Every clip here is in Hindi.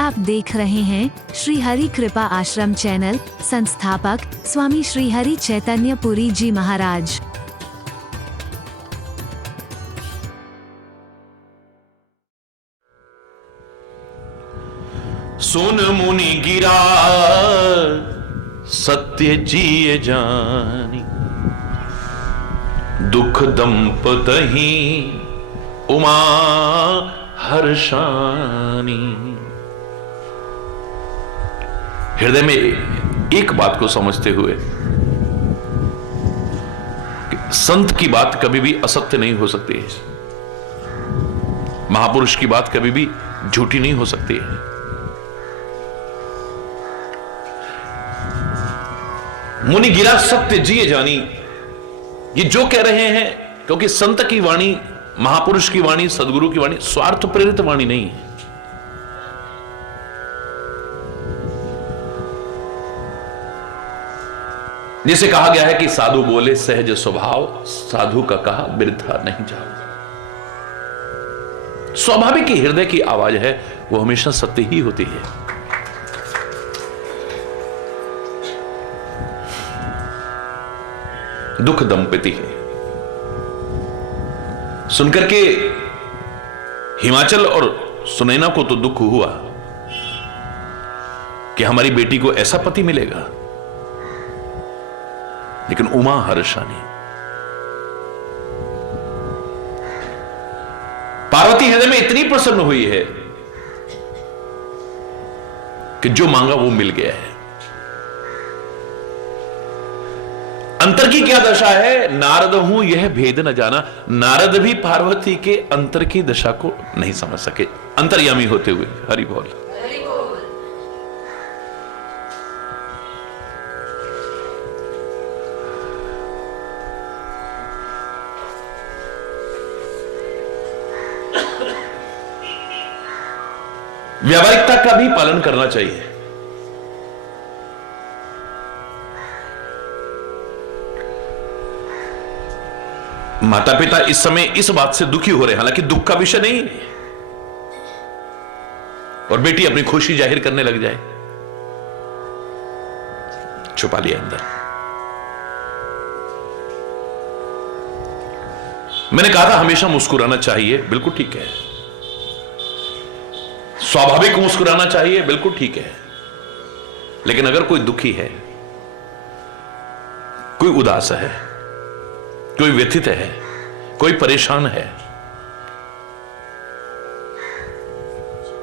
आप देख रहे हैं श्री हरि कृपा आश्रम चैनल। संस्थापक स्वामी श्री हरि चैतन्य पुरी जी महाराज। सुन मुनि गिरा सत्य जिय जानी, दुख दंपतहि उमा हर्षानी। हृदय में एक बात को समझते हुए कि संत की बात कभी भी असत्य नहीं हो सकती है, महापुरुष की बात कभी भी झूठी नहीं हो सकती है। मुनि गिरा सत्य जिए जानी, ये जो कह रहे हैं, क्योंकि संत की वाणी, महापुरुष की वाणी, सदगुरु की वाणी स्वार्थ प्रेरित वाणी नहीं है। जिसे कहा गया है कि साधु बोले सहज स्वभाव, साधु का कहा बिरथा नहीं जाओ। स्वाभाविक ही हृदय की आवाज है, वो हमेशा सत्य ही होती है। दुख दंपति है। सुनकर के हिमाचल और सुनैना को तो दुख हुआ कि हमारी बेटी को ऐसा पति मिलेगा, लेकिन उमा हर्षानी, पार्वती हृदय में इतनी प्रसन्न हुई है कि जो मांगा वो मिल गया है। अंतर की क्या दशा है, नारद हूं यह भेद न जाना। नारद भी पार्वती के अंतर की दशा को नहीं समझ सके, अंतर्यामी होते हुए। हरि बोल। व्यावहारिकता का भी पालन करना चाहिए। माता पिता इस समय इस बात से दुखी हो रहे हैं, हालांकि दुख का विषय नहीं, और बेटी अपनी खुशी जाहिर करने लग जाए, छुपा लिया अंदर। मैंने कहा था हमेशा मुस्कुराना चाहिए, बिल्कुल ठीक है। स्वाभाविक मुस्कुराना चाहिए, बिल्कुल ठीक है। लेकिन अगर कोई दुखी है, कोई उदास है, कोई व्यथित है, कोई परेशान है,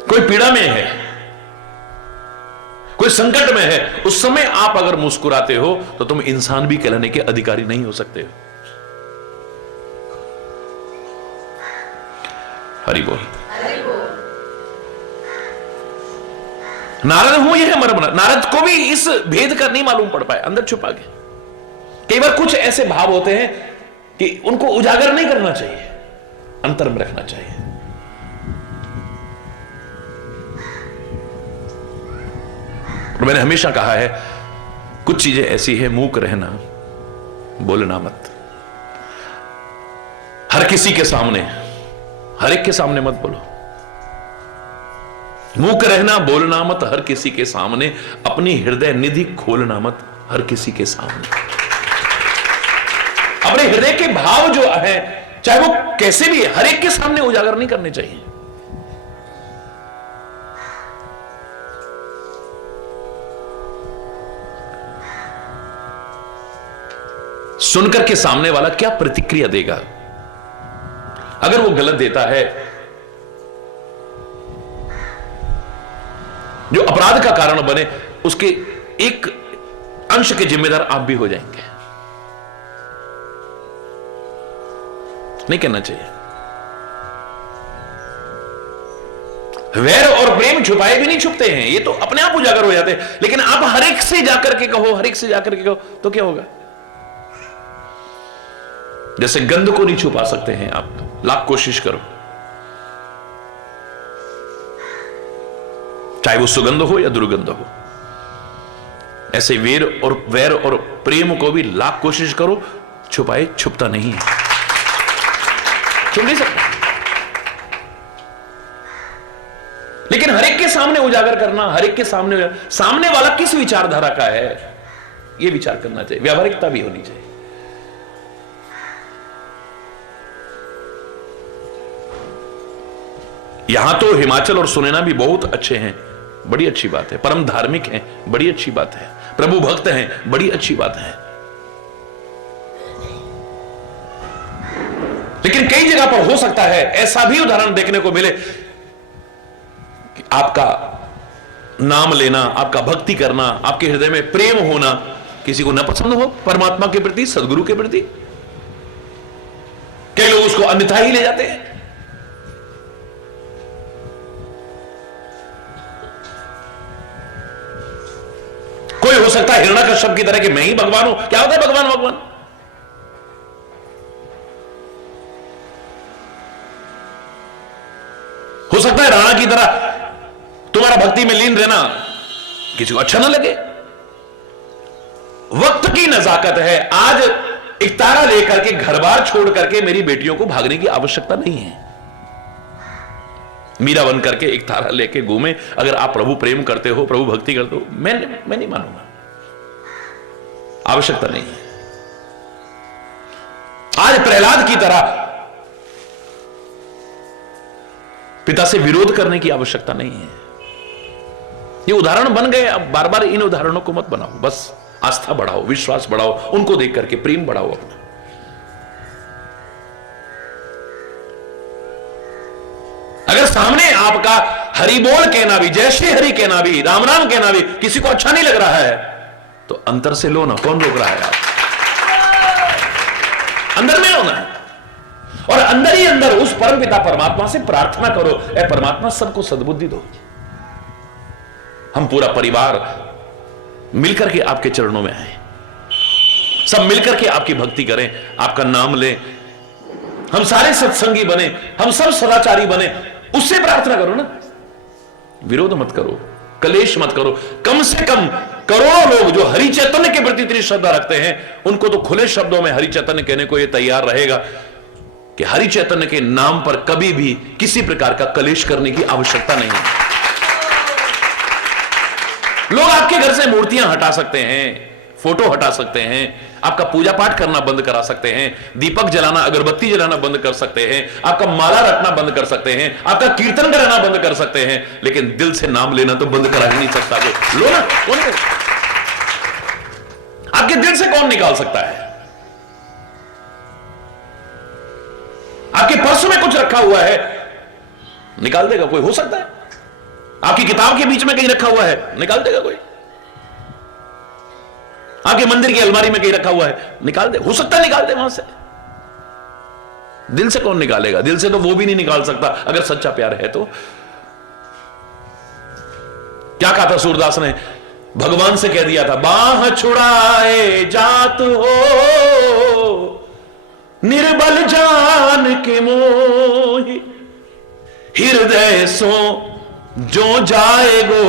कोई पीड़ा में है, कोई संकट में है, उस समय आप अगर मुस्कुराते हो तो तुम इंसान भी कहलाने के अधिकारी नहीं हो सकते हो। हरि बोल। नारद हूं यह मर्म। नारद को भी इस भेद का नहीं मालूम पड़ पाया, अंदर छुपा गया। कई बार कुछ ऐसे भाव होते हैं कि उनको उजागर नहीं करना चाहिए, अंतर में रखना चाहिए। और मैंने हमेशा कहा है, कुछ चीजें ऐसी है, मूक रहना, बोलना मत। हर किसी के सामने, हर एक के सामने मत बोलो। मूक रहना, बोलना मत हर किसी के सामने। अपनी हृदय निधि खोलना मत हर किसी के सामने। अपने हृदय के भाव जो है, चाहे वो कैसे भी है, हर एक के सामने उजागर नहीं करने चाहिए। सुनकर के सामने वाला क्या प्रतिक्रिया देगा। अगर वो गलत देता है, जो अपराध का कारण बने, उसके एक अंश के जिम्मेदार आप भी हो जाएंगे। नहीं कहना चाहिए। वैर और प्रेम छुपाए भी नहीं छुपते हैं, ये तो अपने आप उजागर हो जाते हैं। लेकिन आप हर एक से जाकर के कहो, हर एक से जाकर के कहो, तो क्या होगा? जैसे गंध को नहीं छुपा सकते हैं आप, लाख कोशिश करो, चाहे वो सुगंध हो या दुर्गंध हो। ऐसे वैर और प्रेम को भी लाख कोशिश करो, छुपाए छुपता नहीं है, छुप नहीं सकता। लेकिन हर एक के सामने उजागर करना, हर एक के सामने वाला किस विचारधारा का है, यह विचार करना चाहिए। व्यावहारिकता भी होनी चाहिए। यहां तो हिमाचल और सुनैना भी बहुत अच्छे हैं, बड़ी अच्छी बात है। परम धार्मिक हैं, बड़ी अच्छी बात है। प्रभु भक्त हैं, बड़ी अच्छी बात है। लेकिन कई जगह पर हो सकता है ऐसा भी उदाहरण देखने को मिले कि आपका नाम लेना, आपका भक्ति करना, आपके हृदय में प्रेम होना किसी को न पसंद हो परमात्मा के प्रति, सदगुरु के प्रति। कई लोग उसको अन्यथा ही ले जाते हैं। कोई हो सकता है हिरण्यकश्यप की तरह कि मैं ही भगवान हूं। क्या होता है भगवान? भगवान हो सकता है राणा की तरह तुम्हारा भक्ति में लीन रहना किसी को अच्छा ना लगे। वक्त की नजाकत है। आज एक तारा लेकर के घर बार छोड़ करके मेरी बेटियों को भागने की आवश्यकता नहीं है। मीरा बन करके एक तारा लेके घूमे। अगर आप प्रभु प्रेम करते हो, प्रभु भक्ति करते हो, मैं नहीं मानूंगा, आवश्यकता नहीं है। आज प्रहलाद की तरह पिता से विरोध करने की आवश्यकता नहीं है। ये उदाहरण बन गए, अब बार बार इन उदाहरणों को मत बनाओ। बस आस्था बढ़ाओ, विश्वास बढ़ाओ, उनको देख करके प्रेम बढ़ाओ अपना। अगर सामने आपका हरि बोल कहना भी, जय श्री हरि कहना भी, राम राम कहना भी किसी को अच्छा नहीं लग रहा है तो अंतर से लो ना। कौन रोक रहा है? आप अंदर में लो ना, और अंदर ही अंदर उस परमपिता परमात्मा से प्रार्थना करो, ऐ परमात्मा सबको सद्बुद्धि दो। हम पूरा परिवार मिलकर के आपके चरणों में आए, सब मिलकर के आपकी भक्ति करें, आपका नाम लें, हम सारे सत्संगी बने, हम सब सदाचारी बने। उससे प्रार्थना करो ना, विरोध मत करो, कलेश मत करो। कम से कम करोड़ों लोग जो हरि चैतन्य के प्रति इतनी श्रद्धा रखते हैं, उनको तो खुले शब्दों में हरि चैतन्य कहने को यह तैयार रहेगा कि हरि चैतन्य के नाम पर कभी भी किसी प्रकार का कलेश करने की आवश्यकता नहीं है। लोग आपके घर से मूर्तियां हटा सकते हैं, फोटो हटा सकते हैं, आपका पूजा पाठ करना बंद करा सकते हैं, दीपक जलाना, अगरबत्ती जलाना बंद कर सकते हैं, आपका माला रखना बंद कर सकते हैं, आपका कीर्तन कराना बंद कर सकते हैं, लेकिन दिल से नाम लेना तो बंद करा ही नहीं सकता। कोई लो ना, कौन है? आपके दिल से कौन निकाल सकता है? आपके पर्स में कुछ रखा हुआ है, निकाल देगा कोई? हो सकता है आपकी किताब के बीच में कहीं रखा हुआ है, निकाल देगा कोई? आपके मंदिर की अलमारी में कहीं रखा हुआ है, निकाल दे, हो सकता है निकाल दे वहां से। दिल से कौन निकालेगा? दिल से तो वो भी नहीं निकाल सकता अगर सच्चा प्यार है तो। क्या कहा था सूरदास ने? भगवान से कह दिया था, बाह छुड़ाए जात हो निर्बल जान के मोहि, हृदय सो जो जाएगो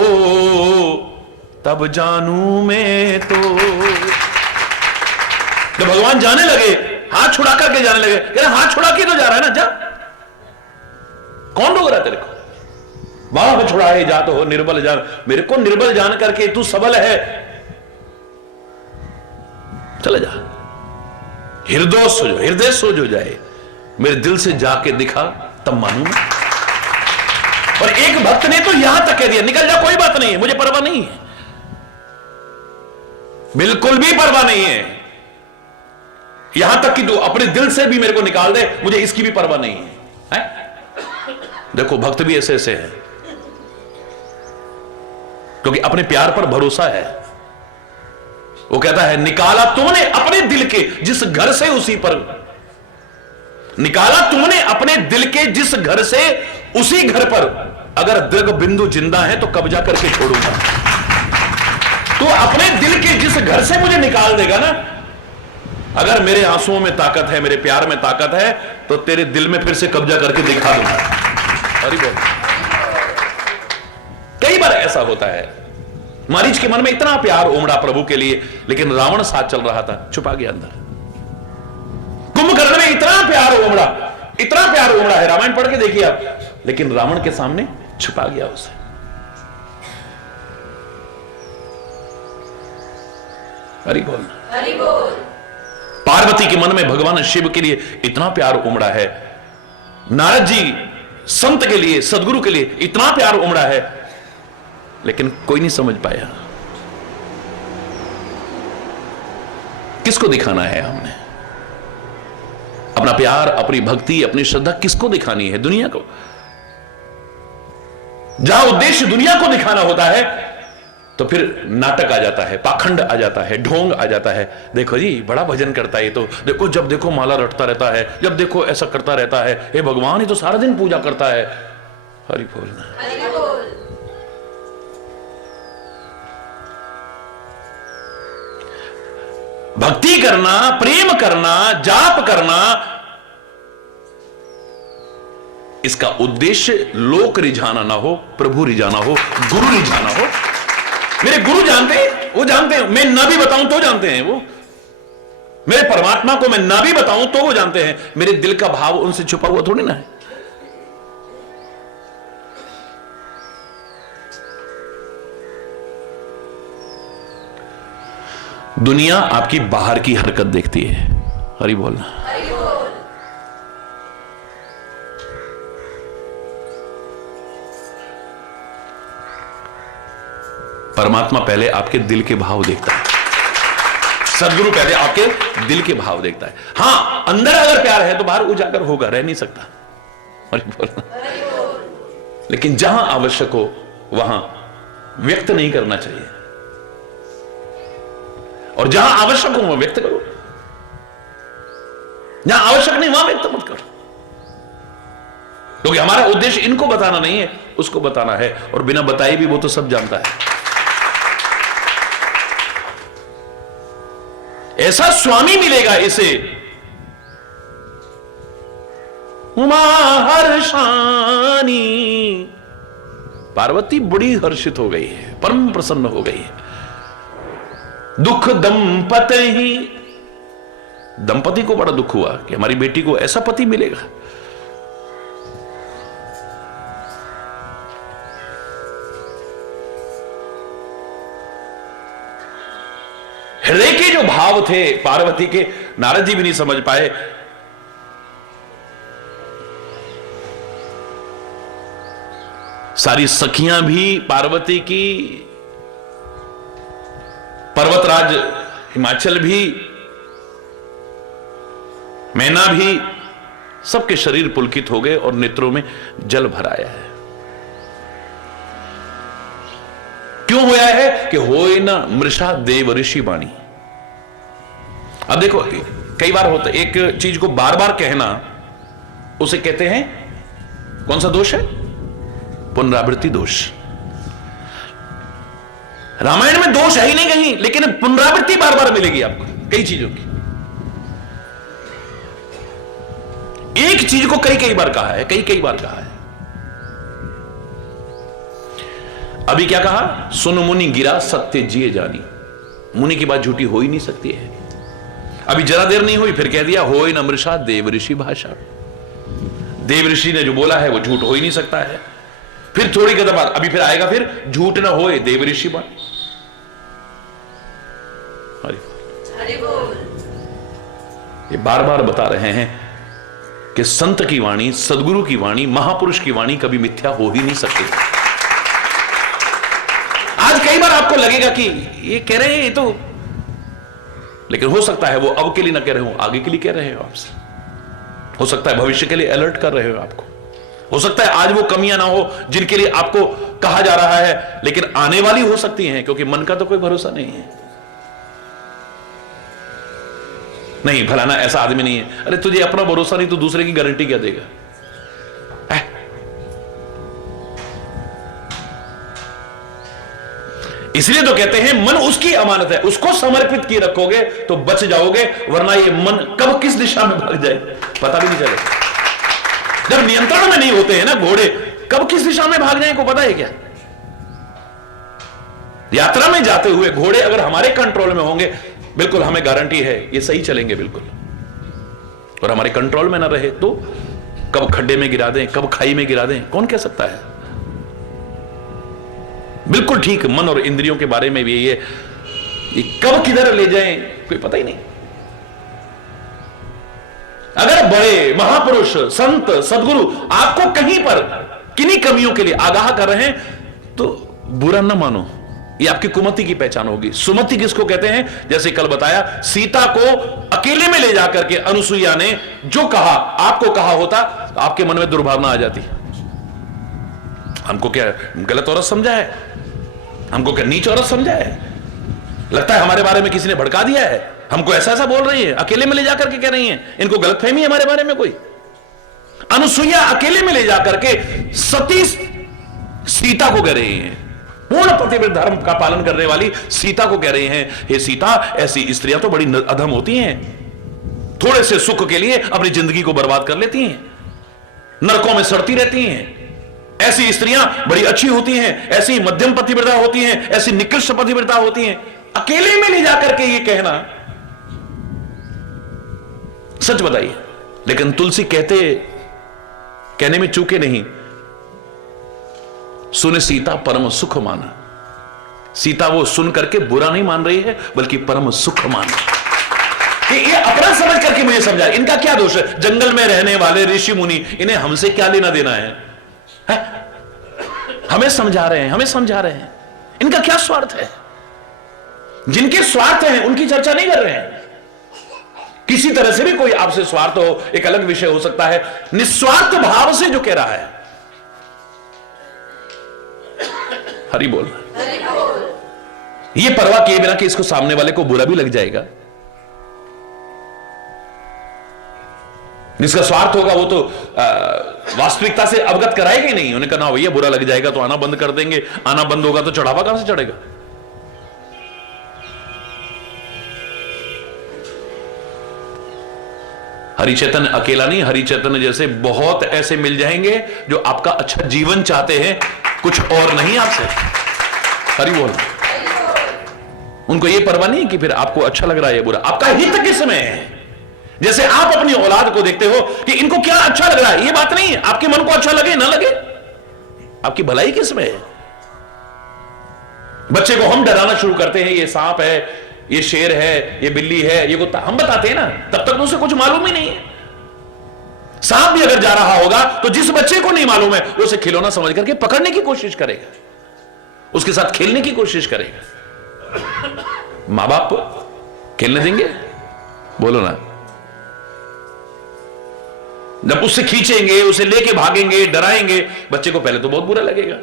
तब जानू मैं तो। जब भगवान जाने लगे, हाथ छुड़ा करके जाने लगे, कह रहे हाथ छुड़ा के तो जा रहा है ना, जा, कौन रोक रहा है तेरे को? वहां छुड़ाए जा तो हो निर्बल जान, मेरे को निर्बल जान करके तू सबल है, चले जा। हृदय सो जो जाए, मेरे दिल से जाके दिखा तब मानू मैं। और एक भक्त ने तो यहां तक कह दिया, निकल जा, कोई बात नहीं है, मुझे परवाह नहीं है, बिल्कुल भी परवाह नहीं है। यहां तक कि तू अपने दिल से भी मेरे को निकाल दे, मुझे इसकी भी परवाह नहीं है, देखो भक्त भी ऐसे ऐसे हैं, क्योंकि अपने प्यार पर भरोसा है। वो कहता है, निकाला तुमने अपने दिल के जिस घर से उसी पर, निकाला तुमने अपने दिल के जिस घर से उसी घर पर, अगर दृग बिंदु जिंदा है तो कब्जा करके छोड़ूंगा। तो अपने दिल के जिस घर से मुझे निकाल देगा ना, अगर मेरे आंसुओं में ताकत है, मेरे प्यार में ताकत है, तो तेरे दिल में फिर से कब्जा करके दिखा दूंगा। अरे कई बार ऐसा होता है, मारीच के मन में इतना प्यार उमड़ा प्रभु के लिए, लेकिन रावण साथ चल रहा था, छुपा गया अंदर। कुंभकर्ण में इतना प्यार उमड़ा है, रामायण पढ़ के देखिए आप, लेकिन रावण के सामने छुपा गया उसे। हरि बोल। हरि बोल। पार्वती के मन में भगवान शिव के लिए इतना प्यार उमड़ा है, नारद जी संत के लिए, सदगुरु के लिए इतना प्यार उमड़ा है, लेकिन कोई नहीं समझ पाया। किसको दिखाना है हमने अपना प्यार, अपनी भक्ति, अपनी श्रद्धा किसको दिखानी है? दुनिया को। जहां उद्देश्य दुनिया को दिखाना होता है तो फिर नाटक आ जाता है, पाखंड आ जाता है, ढोंग आ जाता है। देखो जी बड़ा भजन करता है, तो देखो जब देखो माला रटता रहता है, जब देखो ऐसा करता रहता है, हे भगवान ये तो सारा दिन पूजा करता है। हरि बोल। हरि बोल। भक्ति करना, प्रेम करना, जाप करना, इसका उद्देश्य लोक रिझाना ना हो, प्रभु रिझाना हो, गुरु रिझाना हो। मेरे गुरु जानते हैं, वो जानते हैं, मैं ना भी बताऊं तो जानते हैं वो। मेरे परमात्मा को मैं ना भी बताऊं तो वो जानते हैं। मेरे दिल का भाव उनसे छुपा हुआ थोड़ी ना है। दुनिया आपकी बाहर की हरकत देखती है। हरि बोलना। हरि बोल। परमात्मा पहले आपके दिल के भाव देखता है, सदगुरु पहले आपके दिल के भाव देखता है। हां, अंदर अगर प्यार है तो बाहर उजागर होगा, रह नहीं सकता। हरि बोलना। हरि बोल। लेकिन जहां आवश्यक हो वहां व्यक्त नहीं करना चाहिए, और जहां आवश्यक हो वहां व्यक्त करो, जहां आवश्यक नहीं वहां व्यक्त मत करो। क्योंकि हमारा उद्देश्य इनको बताना नहीं है, उसको बताना है, और बिना बताए भी वो तो सब जानता है। ऐसा स्वामी मिलेगा इसे, उमा हर्षानी। पार्वती बड़ी हर्षित हो गई है, परम प्रसन्न हो गई है। दुख दंपति, दंपति को बड़ा दुख हुआ कि हमारी बेटी को ऐसा पति मिलेगा। हृदय के जो भाव थे पार्वती के, नारद जी भी नहीं समझ पाए। सारी सखियां भी पार्वती की, पर्वतराज हिमाचल भी, मैना भी, सबके शरीर पुलकित हो गए और नेत्रों में जल भर आया है। क्यों होया है कि होए ना मृषा देव ऋषि वाणी। अब देखो कई बार होता है, एक चीज को बार बार कहना उसे कहते हैं, कौन सा दोष है? पुनरावृत्ति दोष। रामायण में दोष है ही नहीं कहीं, लेकिन पुनरावृत्ति बार बार मिलेगी आपको कई चीजों की। एक चीज को कई कई बार कहा है, कई कई बार कहा है। अभी क्या कहा? सुन मुनि गिरा सत्य जिए जानी। मुनि की बात झूठी हो ही नहीं सकती है। अभी जरा देर नहीं हुई फिर कह दिया होए न मृषा देव ऋषि भाषा। देव ऋषि ने जो बोला है वो झूठ हो ही नहीं सकता है। फिर थोड़ी कदम बाद अभी फिर आएगा, फिर झूठ ना होए देव ऋषि वाणी। हरि बोल। ये बार बार बता रहे हैं कि संत की वाणी, सदगुरु की वाणी, महापुरुष की वाणी कभी मिथ्या हो ही नहीं सकती। आज कई बार आपको लगेगा कि ये कह रहे हैं ये तो, लेकिन हो सकता है वो अब के लिए ना कह रहे हो, आगे के लिए कह रहे हो आपसे। हो सकता है भविष्य के लिए अलर्ट कर रहे हो आपको। हो सकता है आज वो कमियां ना हो जिनके लिए आपको कहा जा रहा है, लेकिन आने वाली हो सकती हैं, क्योंकि मन का तो कोई भरोसा नहीं है। नहीं फलाना ऐसा आदमी नहीं है। अरे तुझे अपना भरोसा नहीं तो दूसरे की गारंटी क्या देगा? इसलिए तो कहते हैं मन उसकी अमानत है, उसको समर्पित किए रखोगे तो बच जाओगे, वरना ये मन कब किस दिशा में भाग जाए पता भी नहीं चलेगा। जब नियंत्रण में नहीं होते हैं ना घोड़े, कब किस दिशा में भाग जाए को पता है क्या? यात्रा में जाते हुए घोड़े अगर हमारे कंट्रोल में होंगे, बिल्कुल हमें गारंटी है ये सही चलेंगे बिल्कुल। और हमारे कंट्रोल में ना रहे तो कब खड्डे में गिरा दें, कब खाई में गिरा दें, कौन कह सकता है? बिल्कुल ठीक। मन और इंद्रियों के बारे में भी ये कब किधर ले जाएं कोई पता ही नहीं। अगर बड़े महापुरुष संत सदगुरु आपको कहीं पर किन्हीं कमियों के लिए आगाह कर रहे हैं तो बुरा ना मानो, ये आपकी कुमति की पहचान होगी। सुमति किसको कहते हैं? जैसे कल बताया, सीता को अकेले में ले जाकर के अनुसुईया ने जो कहा, आपको कहा होता तो आपके मन में दुर्भावना आ जाती। हमको क्या गलत औरत समझा है, हमको क्या नीच औरत समझा है, लगता है हमारे बारे में किसी ने भड़का दिया है, हमको ऐसा ऐसा बोल रही है, अकेले में ले जाकर के कह रही है, इनको गलतफहमी है हमारे बारे में कोई। अनुसुईया अकेले में ले जाकर के सती सीता को कह रही हैं, पूर्ण पतिव्रत धर्म का पालन करने वाली सीता को कह रहे हैं, हे सीता, ऐसी स्त्रियां तो बड़ी अधम होती हैं, थोड़े से सुख के लिए अपनी जिंदगी को बर्बाद कर लेती हैं, नरकों में सड़ती रहती हैं। ऐसी स्त्रियां बड़ी अच्छी होती हैं, ऐसी मध्यम पतिव्रता होती हैं, ऐसी निकृष्ट पतिव्रता होती हैं। अकेले में ले जाकर के ये कहना, सच बताइए। लेकिन तुलसी कहने में चूके नहीं, सुने सीता परम सुख माना। सीता वो सुन करके बुरा नहीं मान रही है, बल्कि परम सुख मान रही है। ये अपना समझ करके मुझे समझा, इनका क्या दोष है? जंगल में रहने वाले ऋषि मुनि, इन्हें हमसे क्या लेना देना है? हमें समझा रहे हैं, हमें समझा रहे हैं, इनका क्या स्वार्थ है? जिनके स्वार्थ हैं उनकी चर्चा नहीं कर रहे हैं। किसी तरह से भी कोई आपसे स्वार्थ हो, एक अलग विषय हो सकता है। निस्वार्थ भाव से जो कह रहा है, हरि बोल, ये परवाह किए बिना कि इसको सामने वाले को बुरा भी लग जाएगा। जिसका स्वार्थ होगा वो तो वास्तविकता से अवगत कराएगा ही नहीं। उन्हें कहना भैया बुरा लग जाएगा तो आना बंद कर देंगे, आना बंद होगा तो चढ़ावा कहां से चढ़ेगा? हरि चैतन्य अकेला नहीं, हरि चैतन्य जैसे बहुत ऐसे मिल जाएंगे जो आपका अच्छा जीवन चाहते हैं, कुछ और नहीं आपसे। हरि बोल। उनको ये परवाह नहीं कि फिर आपको अच्छा लग रहा है या बुरा, आपका हित किसमें है। जैसे आप अपनी औलाद को देखते हो कि इनको क्या अच्छा लग रहा है, ये बात नहीं है आपके मन को अच्छा लगे ना लगे, आपकी भलाई किसमें है। बच्चे को हम डराना शुरू करते हैं, ये सांप है, ये शेर है, ये बिल्ली है, ये कुत्ता, हम बताते हैं ना, तब तक उसे कुछ मालूम ही नहीं है। सांप भी अगर जा रहा होगा तो जिस बच्चे को नहीं मालूम है उसे खिलौना समझ करके पकड़ने की कोशिश करेगा, उसके साथ खेलने की कोशिश करेगा। मां बाप खेलने देंगे? बोलो ना। जब उससे खींचेंगे, उसे लेके भागेंगे, डराएंगे, बच्चे को पहले तो बहुत बुरा लगेगा,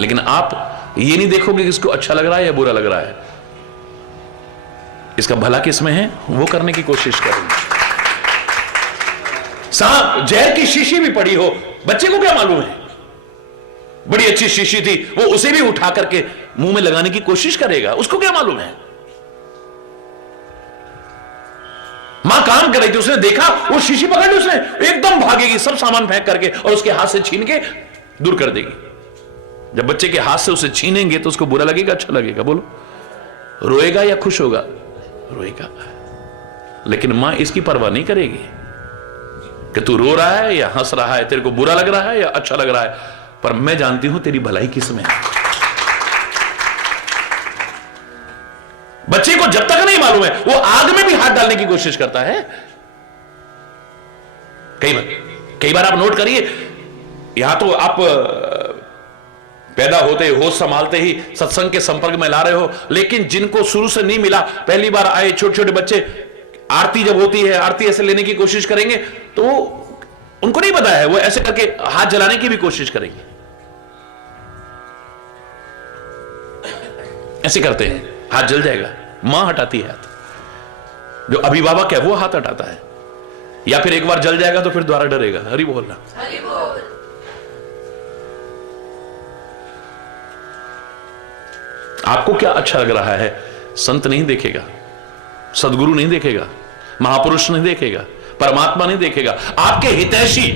लेकिन आप ये नहीं देखोगे कि इसको अच्छा लग रहा है या बुरा लग रहा है। इसका भला किसमें है वो करने की कोशिश करेंगे। सांप जहर की शीशी भी पड़ी हो, बच्चे को क्या मालूम है, बड़ी अच्छी शीशी थी, वो उसे भी उठा करके मुंह में लगाने की कोशिश करेगा, उसको क्या मालूम है। मां काम कर रही थी, उसने देखा, वो शीशी पकड़ ली, उसने एकदम भागेगी, सब सामान फेंक करके और उसके हाथ से छीन के दूर कर देगी। जब बच्चे के हाथ से उसे छीनेंगे तो उसको बुरा लगेगा, अच्छा लगेगा? बोलो, रोएगा या खुश होगा? रोएगा। लेकिन मां इसकी परवाह नहीं करेगी कि तू रो रहा है या हंस रहा है, तेरे को बुरा लग रहा है या अच्छा लग रहा है, पर मैं जानती हूं तेरी भलाई किसमें है। बच्चे को जब तक नहीं मालूम है वो आग में भी हाथ डालने की कोशिश करता है। कई बार आप नोट करिए, यहां तो आप पैदा होते होश संभालते ही सत्संग के संपर्क में ला रहे हो, लेकिन जिनको शुरू से नहीं मिला, पहली बार आए छोटे छोटे बच्चे, आरती जब होती है, आरती ऐसे लेने की कोशिश करेंगे तो उनको नहीं पता है, वो ऐसे करके हाथ जलाने की भी कोशिश करेंगे, ऐसे करते हैं, हाथ जल जाएगा। मां हटाती है हाथ, जो अभिभावक है वो हाथ हटाता है, या फिर एक बार जल जाएगा तो फिर दोबारा डरेगा। हरि बोलना। हरि बोल। आपको क्या अच्छा लग रहा है, संत नहीं देखेगा, सदगुरु नहीं देखेगा, महापुरुष नहीं देखेगा, परमात्मा नहीं देखेगा, आपके हितैषी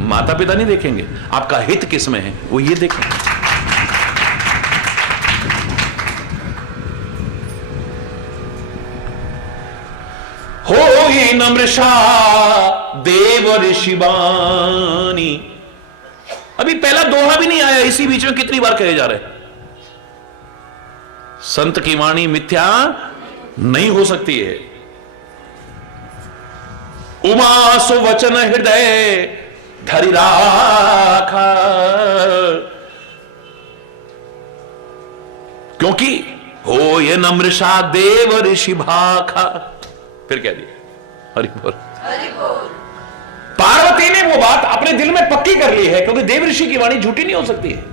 माता पिता नहीं देखेंगे। आपका हित किसमें है वो ये देखेंगे। हो ही नमृषा देव ऋषिवानी अभी पहला दोहा भी नहीं आया, इसी बीच में कितनी बार कहे जा रहे हैं। संत की वाणी मिथ्या नहीं हो सकती है। उमा सुवचन हृदय धरि राखा, क्योंकि हो ये नम्रषा देव ऋषि भाखा। फिर क्या दिया, हरि बोल। हरि बोल। पार्वती ने वो बात अपने दिल में पक्की कर ली है, क्योंकि देव ऋषि की वाणी झूठी नहीं हो सकती है।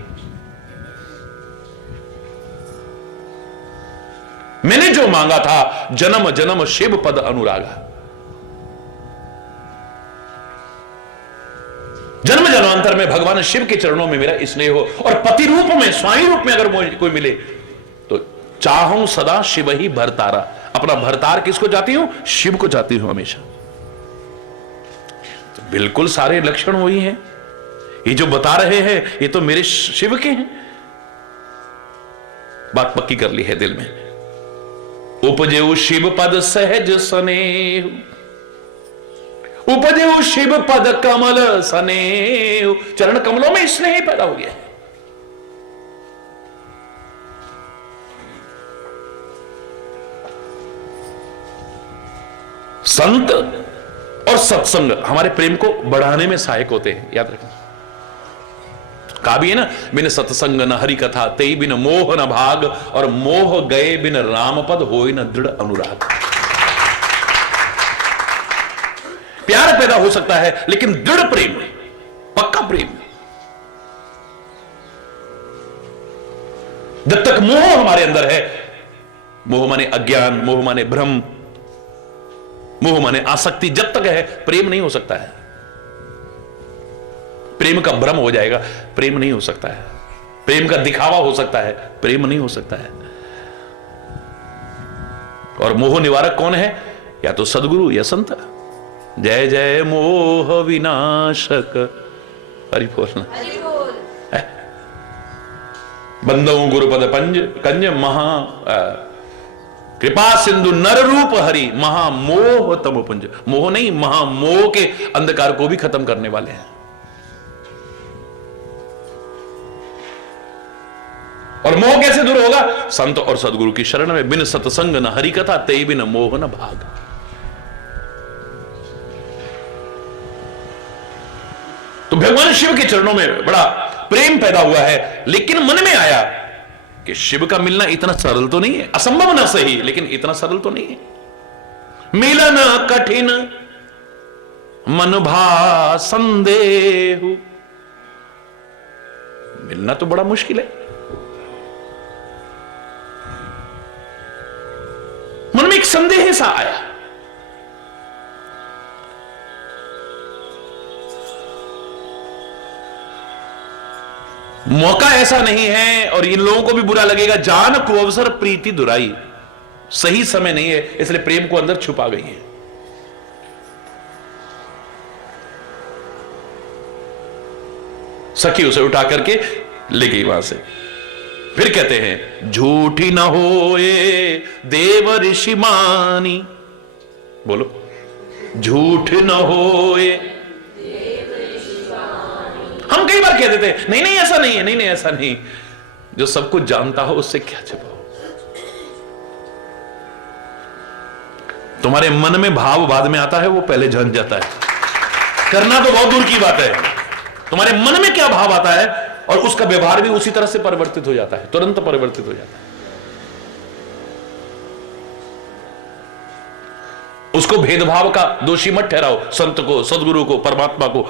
मैंने जो मांगा था जन्म जन्म शिव पद अनुरागा, जन्म जन्मांतर में भगवान शिव के चरणों में मेरा स्नेह हो, और पति रूप में स्वामी रूप में अगर मुझे कोई मिले तो चाहूं सदा शिव ही भरतारा। अपना भरतार किसको चाहती हूं, शिव को चाहती हूं हमेशा। तो बिल्कुल सारे लक्षण वही हैं, ये जो बता रहे हैं ये तो मेरे शिव के हैं। बात पक्की कर ली है दिल में। उपजेऊ शिव पद सहज स्नेह, उपजेऊ शिव पद कमल स्नेह। चरण कमलों में स्नेह पैदा हो गया है। संत और सत्संग हमारे प्रेम को बढ़ाने में सहायक होते हैं, याद रखना। कहा भी है ना, बिन सत्संग न हरि कथा, तेई बिन मोह न भाग, और मोह गए बिन राम पद होई न दृढ़ अनुराग। प्यार पैदा हो सकता है लेकिन दृढ़ प्रेम, पक्का प्रेम, जब तक मोह हमारे अंदर है, मोह माने अज्ञान, मोह माने भ्रम, मोह माने आसक्ति, जब तक है प्रेम नहीं हो सकता है। प्रेम का भ्रम हो जाएगा, प्रेम नहीं हो सकता है। प्रेम का दिखावा हो सकता है, प्रेम नहीं हो सकता है। और मोह निवारक कौन है, या तो सदगुरु या संत। जय जय मोह विनाशक, हरि बोल। हरि बोल। बंदऊ गुरुपद पंज कंज महा कृपा सिंधु नर रूप हरि, महामोह तम पुंज। मोह नहीं, महामोह के अंधकार को भी खत्म करने वाले हैं। और मोह कैसे दूर होगा, संत और सदगुरु की शरण में। बिन सत्संग न हरि कथा, तेई बिन मोह न भाग। तो भगवान शिव के चरणों में बड़ा प्रेम पैदा हुआ है, लेकिन मन में आया कि शिव का मिलना इतना सरल तो नहीं है। असंभव ना सही, लेकिन इतना सरल तो नहीं है। मिलन कठिन मन भा संदेह, मिलना तो बड़ा मुश्किल है। मन में एक संदेह सा आया। मौका ऐसा नहीं है, और इन लोगों को भी बुरा लगेगा, जान को अवसर प्रीति दुराई, सही समय नहीं है, इसलिए प्रेम को अंदर छुपा गई है। सखी उसे उठा करके ले गई वहां से। फिर कहते हैं, झूठी न होए देव ऋषि मानी, बोलो, झूठ न होए। हम कई बार कह देते हैं, नहीं नहीं ऐसा नहीं है, नहीं नहीं ऐसा नहीं। जो सब कुछ जानता हो उससे क्या छिपाओ। तुम्हारे मन में भाव बाद में आता है, वो पहले जान जाता है। करना तो बहुत दूर की बात है। तुम्हारे मन में क्या भाव आता है, और उसका व्यवहार भी उसी तरह से परिवर्तित हो जाता है, तुरंत परिवर्तित हो जाता है। उसको भेदभाव का दोषी मत ठहराओ, संत को, सदगुरु को, परमात्मा को।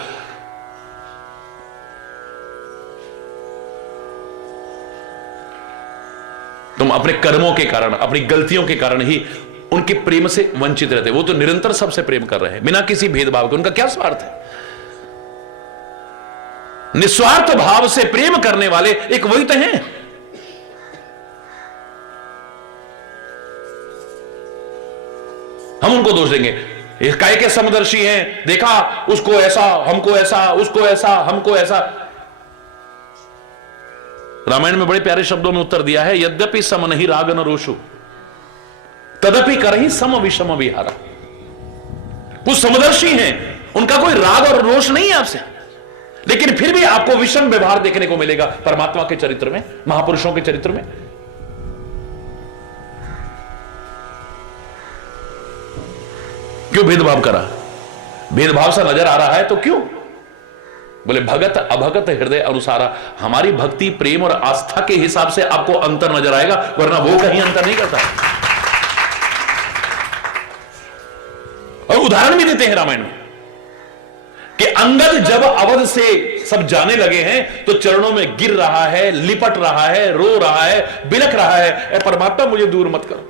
तुम अपने कर्मों के कारण, अपनी गलतियों के कारण ही उनके प्रेम से वंचित रहते। वो तो निरंतर सबसे प्रेम कर रहे हैं बिना किसी भेदभाव के। उनका क्या स्वार्थ है? निस्वार्थ भाव से प्रेम करने वाले एक वही तो हैं। हम उनको दोष देंगे, ये काय के समदर्शी हैं, देखा उसको ऐसा, हमको ऐसा, उसको ऐसा, हमको ऐसा। रामायण में बड़े प्यारे शब्दों में उत्तर दिया है, यद्यपि सम नहीं राग न रोषु, तदपि करहि सम विषम विहारा। वो समदर्शी हैं, उनका कोई राग और रोष नहीं है आपसे, लेकिन फिर भी आपको विषम व्यवहार देखने को मिलेगा परमात्मा के चरित्र में, महापुरुषों के चरित्र में। क्यों भेदभाव करा? भेदभाव सा नजर आ रहा है तो क्यों? बोले भगत अभगत हृदय अनुसारा। हमारी भक्ति प्रेम और आस्था के हिसाब से आपको अंतर नजर आएगा, वरना वो कहीं अंतर नहीं करता। और उदाहरण भी देते हैं रामायण में कि अंगद जब अवध से सब जाने लगे हैं तो चरणों में गिर रहा है, लिपट रहा है, रो रहा है, बिलख रहा है, ए परमात्मा मुझे दूर मत करो।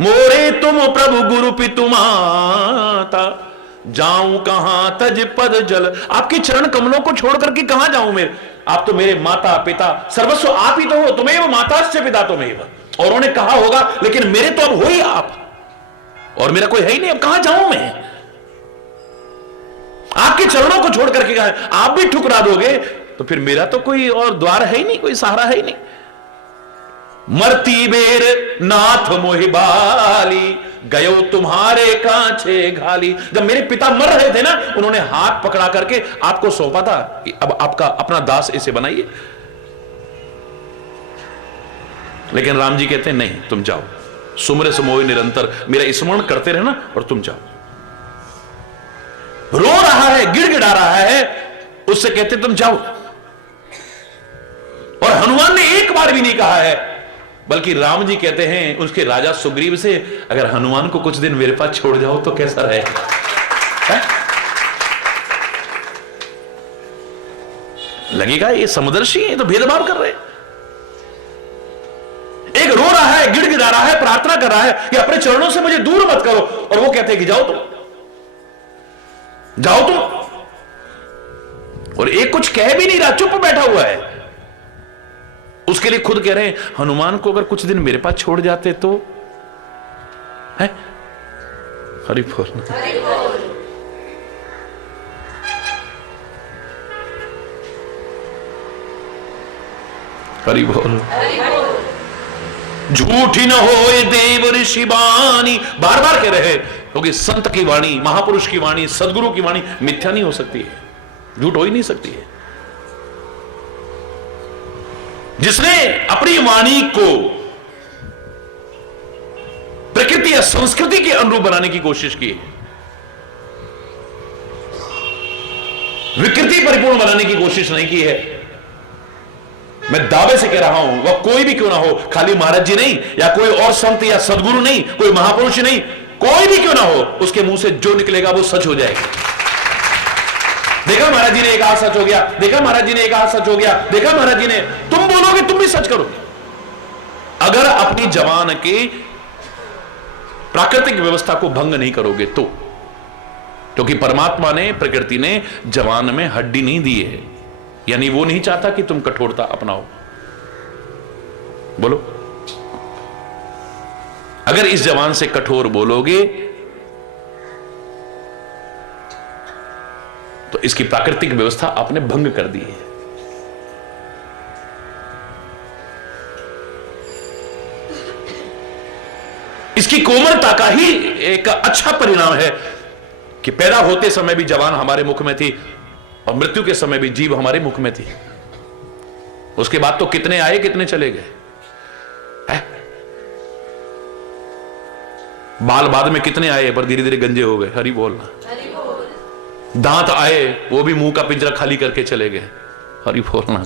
मोरे तुम प्रभु गुरु पितु माता, जाऊं कहां तज पद जल। आपके चरण कमलों को छोड़ करके कहां जाऊं मेरे? आप तो मेरे माता पिता सर्वस्व आप ही तो हो। तुम्हें माताश्च पिता तुम्हें। और उन्होंने कहा होगा लेकिन मेरे तो अब हो ही आप, और मेरा कोई है ही नहीं, अब कहां जाऊं मैं? आपके चरणों को छोड़ करके कहा आप भी ठुकरा दोगे तो फिर मेरा तो कोई और द्वार है ही नहीं, कोई सहारा है ही नहीं। मरती बेर नाथ मोहिबाली, गयो तुम्हारे कांचे घाली। जब मेरे पिता मर रहे थे ना, उन्होंने हाथ पकड़ा करके आपको सौंपा था कि अब आपका अपना दास इसे बनाइए। लेकिन राम जी कहते हैं नहीं, तुम जाओ, सुमरे समोह निरंतर, मेरा स्मरण करते रहना और तुम जाओ। रो रहा है, गिड़गिड़ा रहा है, उससे कहते तुम जाओ। और हनुमान ने एक बार भी नहीं कहा है, बल्कि राम जी कहते हैं उसके राजा सुग्रीव से, अगर हनुमान को कुछ दिन मेरे पास छोड़ जाओ तो कैसा रहेगा? लगेगा ये समदर्शी है, तो भेदभाव कर रहे हैं। एक रो रहा है, गिड़गिड़ा रहा है, प्रार्थना कर रहा है कि अपने चरणों से मुझे दूर मत करो, और वो कहते हैं कि जाओ तुम, जाओ तुम। और एक कुछ कह भी नहीं रहा, चुप बैठा हुआ है। उसके लिए खुद कह रहे हैं हनुमान को अगर कुछ दिन मेरे पास छोड़ जाते तो है। हरि बोल, हरि बोल। हरि बोल। हरि बोल। झूठी न होए देव ऋषि वाणी, बार बार कह रहे, क्योंकि संत की वाणी, महापुरुष की वाणी, सदगुरु की वाणी मिथ्या नहीं हो सकती है, झूठ हो ही नहीं सकती है। जिसने अपनी वाणी को प्रकृति या संस्कृति के अनुरूप बनाने की कोशिश की, विकृति परिपूर्ण बनाने की कोशिश नहीं की है, मैं दावे से कह रहा हूं, वह कोई भी क्यों ना हो, खाली महाराज जी नहीं, या कोई और संत या सदगुरु नहीं, कोई महापुरुष नहीं, कोई भी क्यों ना हो, उसके मुंह से जो निकलेगा वो सच हो जाएगा। देखा महाराज जी ने एक सच हो गया, देखा महाराज जी ने एक सच हो गया, देखा महाराज जी ने, तुम बोलोगे तुम भी सच करोगे। अगर अपनी जबान के प्राकृतिक व्यवस्था को भंग नहीं करोगे तो, क्योंकि परमात्मा ने, प्रकृति ने जबान में हड्डी नहीं दी है, यानी वो नहीं चाहता कि तुम कठोरता अपनाओ। बोलो, अगर इस जबान से कठोर बोलोगे तो इसकी प्राकृतिक व्यवस्था आपने भंग कर दी है। इसकी कोमलता का ही एक अच्छा परिणाम है कि पैदा होते समय भी जबान हमारे मुख में थी और मृत्यु के समय भी जीभ हमारे मुख में थी। उसके बाद तो कितने आए कितने चले गए, बाल बाद में कितने आए पर धीरे धीरे गंजे हो गए। हरि बोलना। दांत आए, वो भी मुंह का पिंजरा खाली करके चले गए। हरि बोलना।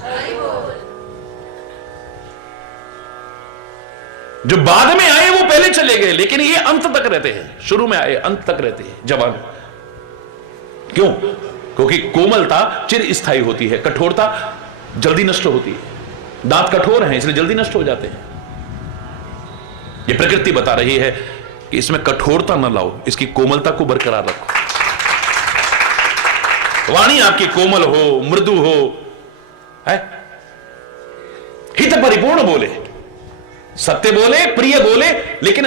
जो बाद में आए वो पहले चले गए, लेकिन ये अंत तक रहते हैं। शुरू में आए अंत तक रहते हैं जवान। क्यों? क्योंकि कोमलता चिर स्थायी होती है, कठोरता जल्दी नष्ट होती है। दांत कठोर हैं इसलिए जल्दी नष्ट हो जाते हैं। ये प्रकृति बता रही है कि इसमें कठोरता न लाओ, इसकी कोमलता को बरकरार रखो। वाणी आपकी कोमल हो, मृदु हो, है, हित परिपूर्ण बोले, सत्य बोले, प्रिय बोले, लेकिन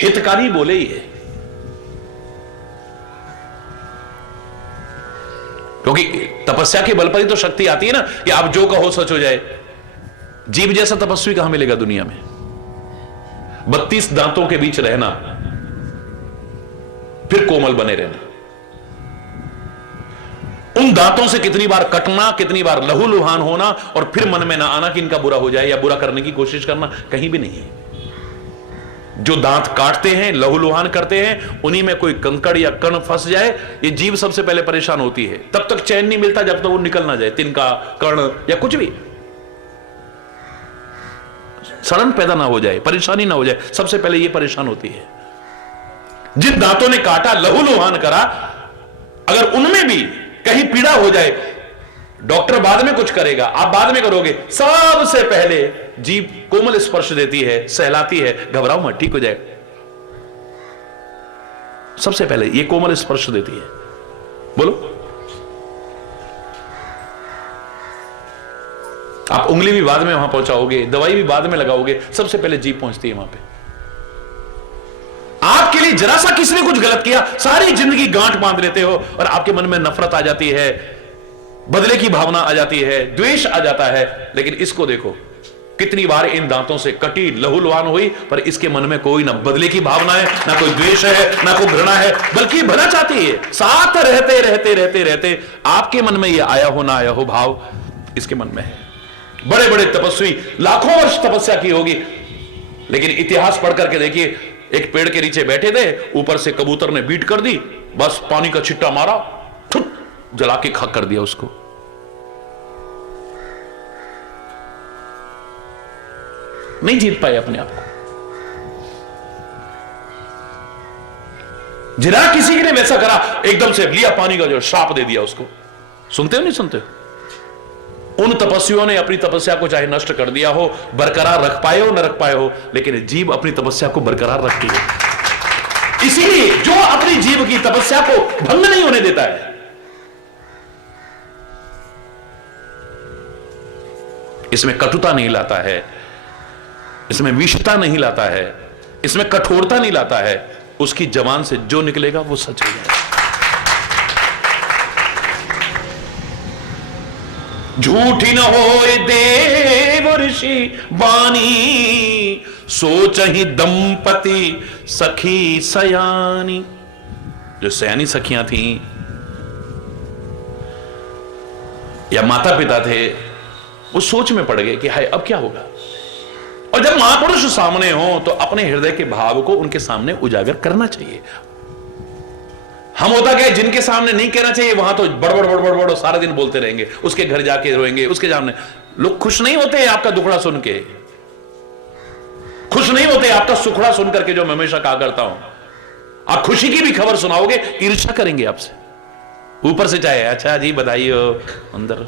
हितकारी बोले ही है। क्योंकि तपस्या के बल पर ही तो शक्ति आती है ना कि आप जो कहो सच हो जाए। जीव जैसा तपस्वी कहां मिलेगा दुनिया में? 32 दांतों के बीच रहना, फिर कोमल बने रहना। उन दांतों से कितनी बार कटना, कितनी बार लहूलुहान होना, और फिर मन में ना आना कि इनका बुरा हो जाए या बुरा करने की कोशिश करना, कहीं भी नहीं है। जो दांत काटते हैं, लहूलुहान करते हैं, उन्हीं में कोई कंकड़ या कण फंस जाए, ये जीव सबसे पहले परेशान होती है। तब तक चैन नहीं मिलता जब तक वो निकल ना जाए, तिनका, कण या कुछ भी सड़न पैदा ना हो जाए, परेशानी ना हो जाए, सबसे पहले ये परेशान होती है। जिन दांतों ने काटा, लहूलुहान करा, अगर उनमें भी कहीं पीड़ा हो जाए, डॉक्टर बाद में कुछ करेगा, आप बाद में करोगे, सबसे पहले जीभ कोमल स्पर्श देती है, सहलाती है, घबराओ मत, ठीक हो जाएगा। सबसे पहले ये कोमल स्पर्श देती है। बोलो, आप उंगली भी बाद में वहां पहुंचाओगे, दवाई भी बाद में लगाओगे, सबसे पहले जीभ पहुंचती है वहां पे। आपके लिए जरा सा किसी ने कुछ गलत किया, सारी जिंदगी गांठ बांध लेते हो, और आपके मन में नफरत आ जाती है, बदले की भावना आ जाती है, द्वेष आ जाता है। लेकिन इसको देखो, कितनी बार इन दांतों से कटी, लहूलुहान हुई, पर इसके मन में कोई ना बदले की भावना है, ना कोई द्वेष है, ना कोई घृणा है, बल्कि भला चाहती है। साथ रहते रहते रहते रहते आपके मन में यह आया हो ना आया हो भाव इसके मन में है। बड़े बड़े तपस्वी लाखों वर्ष तपस्या की होगी, लेकिन इतिहास पढ़ करके देखिए, एक पेड़ के नीचे बैठे थे, ऊपर से कबूतर ने बीट कर दी, बस पानी का छिट्टा मारा, जला के खाक कर दिया उसको। नहीं जीत पाए अपने आप को। जरा किसी ने वैसा करा, एकदम से लिया पानी का जो श्राप दे दिया उसको। सुनते हो नहीं सुनते हो? उन तपस्वियों ने अपनी तपस्या को चाहे नष्ट कर दिया हो, बरकरार रख पाए हो न रख पाए हो, लेकिन जीव अपनी तपस्या को बरकरार रखती है। इसीलिए जो अपनी जीव की तपस्या को भंग नहीं होने देता है, इसमें कटुता नहीं लाता है, इसमें विषता नहीं लाता है, इसमें कठोरता नहीं लाता है, उसकी जबान से जो निकलेगा वो सच हो जाएगा। झूठी न होए देव ऋषि बानी, सोच ही दंपति सखी सयानी। जो सयानी सखियां थी या माता पिता थे, वो सोच में पड़ गए कि हाय अब क्या होगा। और जब महापुरुष सामने हो तो अपने हृदय के भाव को उनके सामने उजागर करना चाहिए। हम होता क्या, जिनके सामने नहीं कहना चाहिए वहां तो बड़बड़ बड़बड़ बड़बड़ सारा दिन बोलते रहेंगे, उसके घर जाके रोएंगे, उसके सामने। लोग खुश नहीं होते आपका दुखड़ा सुन के, खुश नहीं होते आपका सुखड़ा सुन करके, जो मैं हमेशा कहा करता हूं। आप खुशी की भी खबर सुनाओगे, ईर्ष्या करेंगे आपसे, ऊपर से चाहे अच्छा जी बधाई हो, अंदर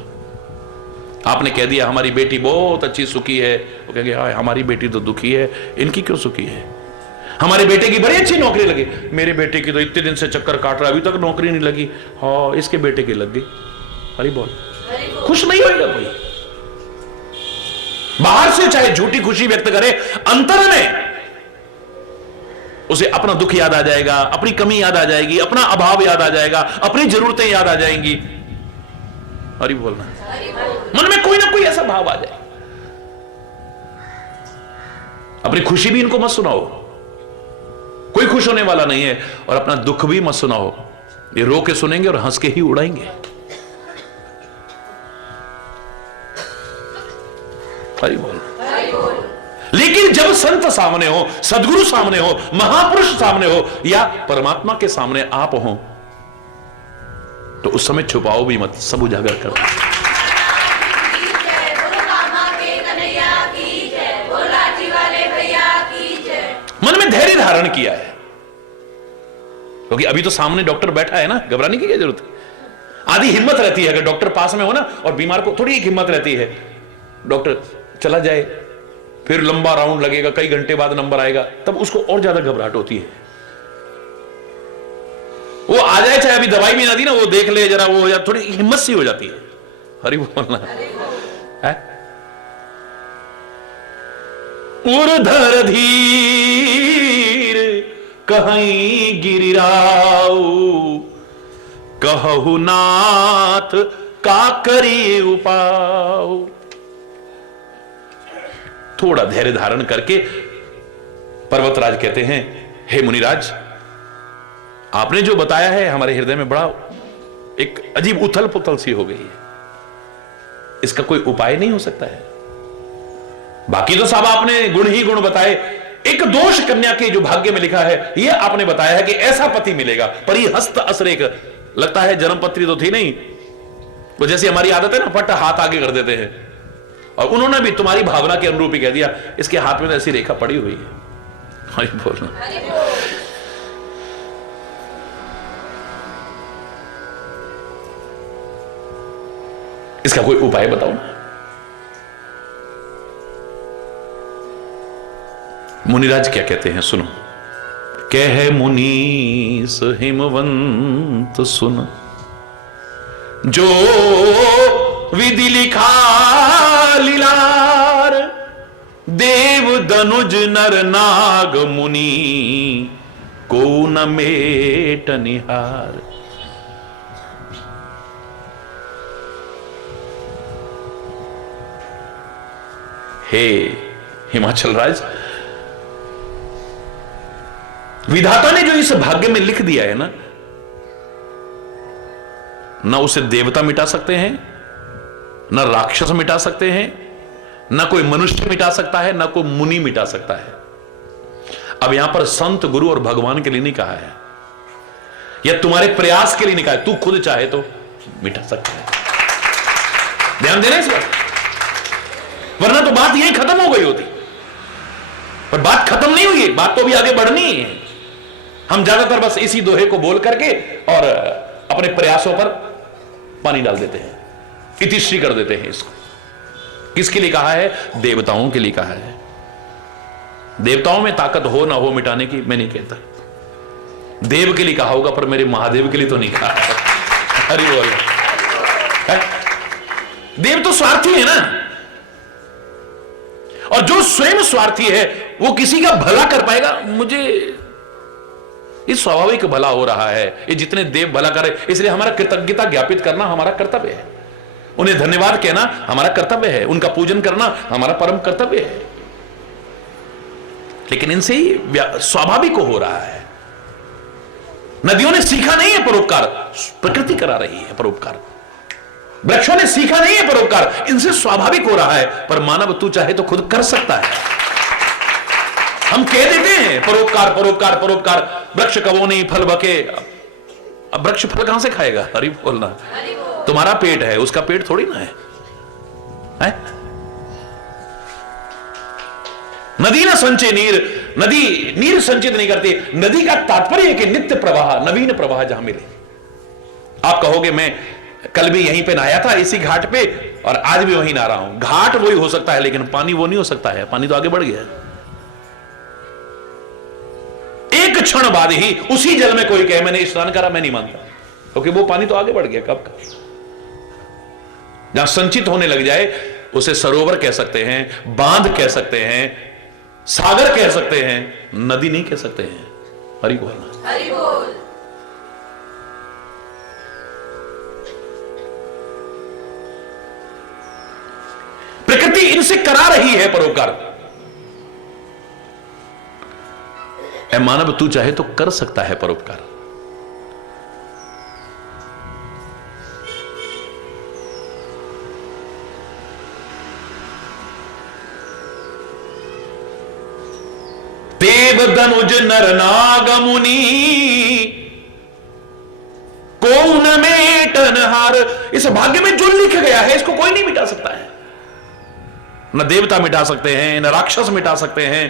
आपने कह दिया हमारी बेटी बहुत अच्छी सुखी है, वो कहेंगे हाँ हमारी बेटी तो दुखी है, इनकी क्यों सुखी है। हमारे बेटे की बड़ी अच्छी नौकरी लगी, मेरे बेटे की तो इतने दिन से चक्कर काट रहा है, अभी तक नौकरी नहीं लगी। हाँ इसके बेटे की लग गई। अरे बोल, खुश नहीं होएगा कोई। बाहर से चाहे झूठी खुशी व्यक्त करे, अंतर में उसे अपना दुख याद आ जाएगा, अपनी कमी याद आ जाएगी, अपना अभाव याद आ जाएगा, अपनी जरूरतें याद आ जाएंगी। अरे बोलना, मन में कोई ना कोई ऐसा भाव आ जाए। अपनी खुशी भी इनको मत सुनाओ, कोई खुश होने वाला नहीं है, और अपना दुख भी मत सुनाओ, ये रो के सुनेंगे और हंस के ही उड़ाएंगे। हरि बोल। लेकिन जब संत सामने हो, सदगुरु सामने हो, महापुरुष सामने हो, या परमात्मा के सामने आप हो, तो उस समय छुपाओ भी मत, सब उजागर करो। मन में धैर्य धारण किया है, क्योंकि अभी तो सामने डॉक्टर बैठा है ना, घबराने की क्या जरूरत है। आधी हिम्मत रहती है, अगर डॉक्टर पास में हो ना, और बीमार को थोड़ी एक हिम्मत रहती है, डॉक्टर चला जाए, फिर लंबा राउंड लगेगा, कई घंटे बाद नंबर आएगा, तब उसको और ज्यादा घबराहट होती है। वो आ जाए, चाहे अभी दवाई भी ना दी ना, वो देख ले जरा, वो थोड़ी हिम्मत सी हो जाती है। हरि बोलना है। उर्धर धीर कहीं गिरिराऊ, कहु नाथ का करी उपाऊ। थोड़ा धैर्य धारण करके पर्वतराज कहते हैं, हे मुनिराज, आपने जो बताया है हमारे हृदय में बड़ा एक अजीब उथल पुथल सी हो गई है। इसका कोई उपाय नहीं हो सकता है? बाकी तो सब आपने गुण ही गुण बताए। एक दोष कन्या के जो भाग्य में लिखा है यह आपने बताया है कि ऐसा पति मिलेगा। परी हस्त असरेक, लगता है जन्मपत्री तो थी नहीं, वो जैसी हमारी आदत है ना, फट हाथ आगे कर देते हैं। और उन्होंने भी तुम्हारी भावना के अनुरूप ही कह दिया, इसके हाथ में ऐसी रेखा पड़ी हुई है। हरि बोलना। इसका कोई उपाय बताओ ना। मुनिराज क्या कहते हैं, सुनो। कह मुनीस हिमवंत सुन, जो विधि लिखा लीलार, देव दनुज नर नाग मुनि को न मेट निहार। हे हिमाचल राज, विधाता ने जो इस भाग्य में लिख दिया है ना, ना उसे देवता मिटा सकते हैं, ना राक्षस मिटा सकते हैं, ना कोई मनुष्य मिटा सकता है, ना कोई मुनि मिटा सकता है। अब यहां पर संत गुरु और भगवान के लिए नहीं कहा है, या तुम्हारे प्रयास के लिए नहीं कहा है। तू खुद चाहे तो मिटा सकता है। ध्यान देना इस बात, वरना तो बात यही खत्म हो गई होती। पर बात खत्म नहीं हुई है, बात तो अभी आगे बढ़नी है। हम ज्यादातर बस इसी दोहे को बोल करके और अपने प्रयासों पर पानी डाल देते हैं, इतिश्री कर देते हैं इसको। किसके लिए कहा है? देवताओं के लिए कहा है। देवताओं में ताकत हो ना हो मिटाने की मैं नहीं कहता, देव के लिए कहा होगा, पर मेरे महादेव के लिए तो नहीं कहा है। हरि बोल। देव तो स्वार्थी है ना, और जो स्वयं स्वार्थी है वो किसी का भला कर पाएगा? मुझे इस स्वाभाविक भला हो रहा है, ये जितने देव भला करे, इसलिए हमारा कृतज्ञता ज्ञापित करना हमारा कर्तव्य है, उन्हें धन्यवाद कहना हमारा कर्तव्य है, उनका पूजन करना हमारा परम कर्तव्य है। लेकिन इनसे ही स्वाभाविक हो रहा है। नदियों ने सीखा नहीं है परोपकार, प्रकृति करा रही है परोपकार। वृक्षों ने सीखा नहीं है परोपकार, इनसे स्वाभाविक हो रहा है। पर मानव तू चाहे तो खुद कर सकता है। हम कह देते हैं परोपकार परोपकार परोपकार, वृक्ष कबो नहीं फल बके। अब वृक्ष फल कहां से खाएगा? हरि बोलना। तुम्हारा पेट है, उसका पेट थोड़ी ना है? नदी ना संचय नीर, नदी नीर संचित नहीं करती। नदी का तात्पर्य है कि नित्य प्रवाह, नवीन प्रवाह जहां मिले। आप कहोगे मैं कल भी यहीं पे नहाया था इसी घाट पे, और आज भी वहीं नहा रहा हूं। घाट वही हो सकता है, लेकिन पानी वो नहीं हो सकता है। पानी तो आगे बढ़ गया। एक क्षण बाद ही उसी जल में कोई कहे मैंने स्नान करा, मैं नहीं मानता, क्योंकि वो पानी तो आगे बढ़ गया कब का। जहां संचित होने लग जाए उसे सरोवर कह सकते हैं, बांध कह सकते हैं, सागर कह सकते हैं, नदी नहीं कह सकते हैं। हरि बोल। हरि बोल। प्रकृति इनसे करा रही है परोपकार। ऐ मानव तू चाहे तो कर सकता है परोपकार। देव दनुज नर नाग मुनि कौन मेटन हार। इस भाग्य में जो लिख गया है इसको कोई नहीं मिटा सकता है। न देवता मिटा सकते हैं, न राक्षस मिटा सकते हैं,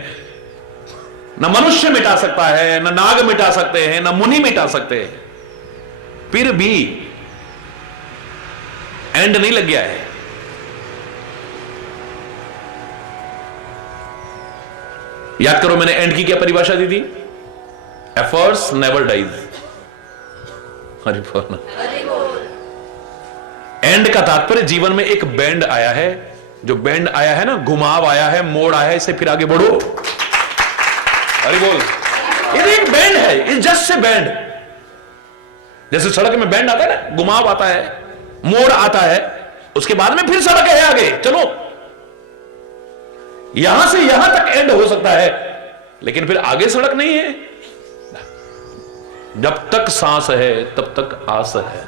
न मनुष्य मिटा सकता है, न नाग मिटा सकते हैं, न मुनि मिटा सकते हैं। फिर भी एंड नहीं लग गया है। याद करो मैंने एंड की क्या परिभाषा दी थी? Efforts never dies. हरि बोल। एंड का तात्पर्य जीवन में एक बैंड आया है, जो बैंड आया है ना, घुमाव आया है, मोड़ आया है, इससे फिर आगे बढ़ो। हरि बोल। ये एक बैंड है, इस जस्ट से बैंड। जैसे सड़क में बैंड आता है ना, घुमाव आता है, मोड़ आता है, उसके बाद में फिर सड़क है आगे, चलो। यहां से यहां तक एंड हो सकता है, लेकिन फिर आगे सड़क नहीं है। जब तक सांस है तब तक आस है।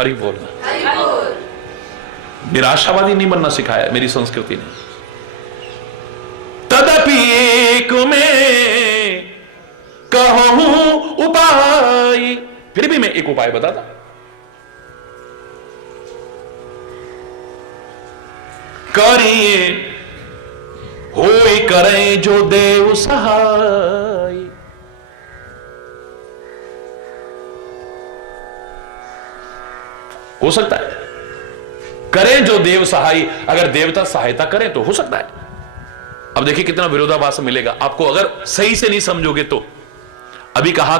हरि बोल। हरि बोल। निराशावादी नहीं बनना सिखाया मेरी संस्कृति ने। तदपि एक में कहूं उपाय, फिर भी मैं एक उपाय बताता। करिए होय करें जो देव सहाय। हो सकता है करें जो देव सहाय, अगर देवता सहायता करें तो हो सकता है। अब देखिए कितना विरोधाभास मिलेगा आपको अगर सही से नहीं समझोगे तो। अभी कहा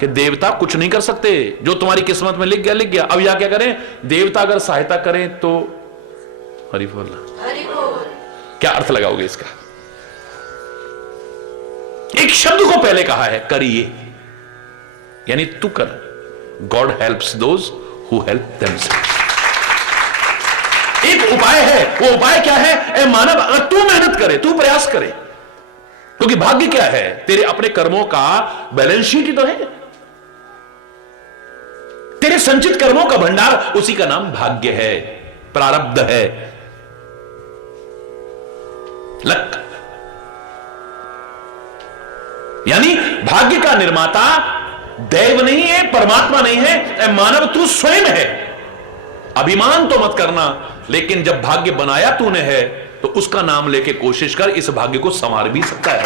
कि देवता कुछ नहीं कर सकते, जो तुम्हारी किस्मत में लिख गया लिख गया। अब यहां क्या करें, देवता अगर सहायता करें तो हरि बोल। हरि बोल। क्या अर्थ लगाओगे इसका? एक शब्द को पहले कहा है करिए, यानी तू कर। God helps those who help themselves. एक उपाय है, वो उपाय क्या है? ए मानव, अगर तू मेहनत करे, तू प्रयास करे, क्योंकि भाग्य क्या है? तेरे अपने कर्मों का बैलेंस शीट ही तो है। तेरे संचित कर्मों का भंडार, उसी का नाम भाग्य है, प्रारब्ध है, लक। यानी भाग्य का निर्माता देव नहीं है, परमात्मा नहीं है, ए मानव तू स्वयं है। अभिमान तो मत करना, लेकिन जब भाग्य बनाया तूने है तो उसका नाम लेके कोशिश कर, इस भाग्य को संवार भी सकता है।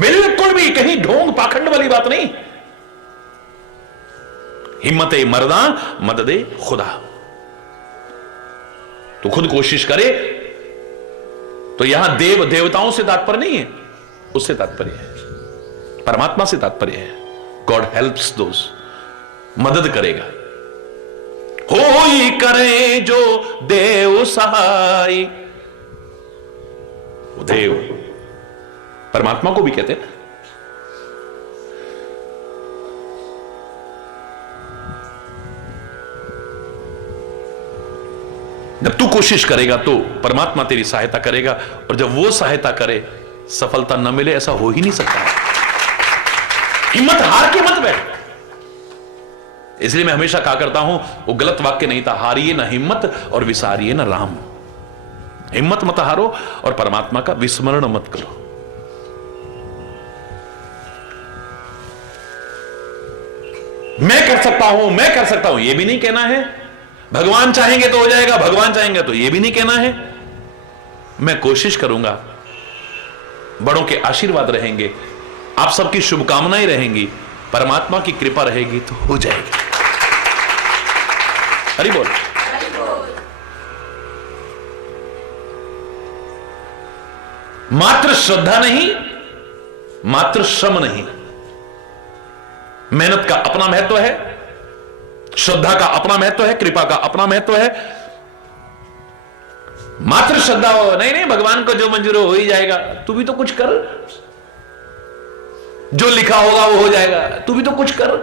बिल्कुल भी कहीं ढोंग पाखंड वाली बात नहीं। हिम्मते मर्दा मददे खुदा। तो खुद कोशिश करे। तो यहां देव देवताओं से तात्पर्य नहीं है, उससे तात्पर्य है, परमात्मा से तात्पर्य है। गॉड हेल्प्स दोज, मदद करेगा। होई करे जो देव सहाय। वो देव परमात्मा को भी कहते हैं। जब तू कोशिश करेगा तो परमात्मा तेरी सहायता करेगा, और जब वो सहायता करे सफलता न मिले ऐसा हो ही नहीं सकता है। हिम्मत हार के मत बैठ। इसलिए मैं हमेशा कहा करता हूं, वो गलत वाक्य नहीं था, हारिए ना हिम्मत और विसारिए ना राम। हिम्मत मत हारो और परमात्मा का विस्मरण मत करो। मैं कर सकता हूं, मैं कर सकता हूं, यह भी नहीं कहना है। भगवान चाहेंगे तो हो जाएगा, भगवान चाहेंगे तो यह भी नहीं कहना है। मैं कोशिश करूंगा, बड़ों के आशीर्वाद रहेंगे, आप सबकी शुभकामनाएं रहेंगी, परमात्मा की कृपा रहेगी तो हो जाएगी। हरि बोल। हरि बोल। मात्र श्रद्धा नहीं, मात्र श्रम नहीं। मेहनत का अपना महत्व है, श्रद्धा का अपना महत्व है, कृपा का अपना महत्व है। मात्र श्रद्धा हो, नहीं नहीं भगवान को जो मंजूर हो ही जाएगा, तू भी तो कुछ कर, जो लिखा होगा वो हो जाएगा, तू भी तो कुछ कर।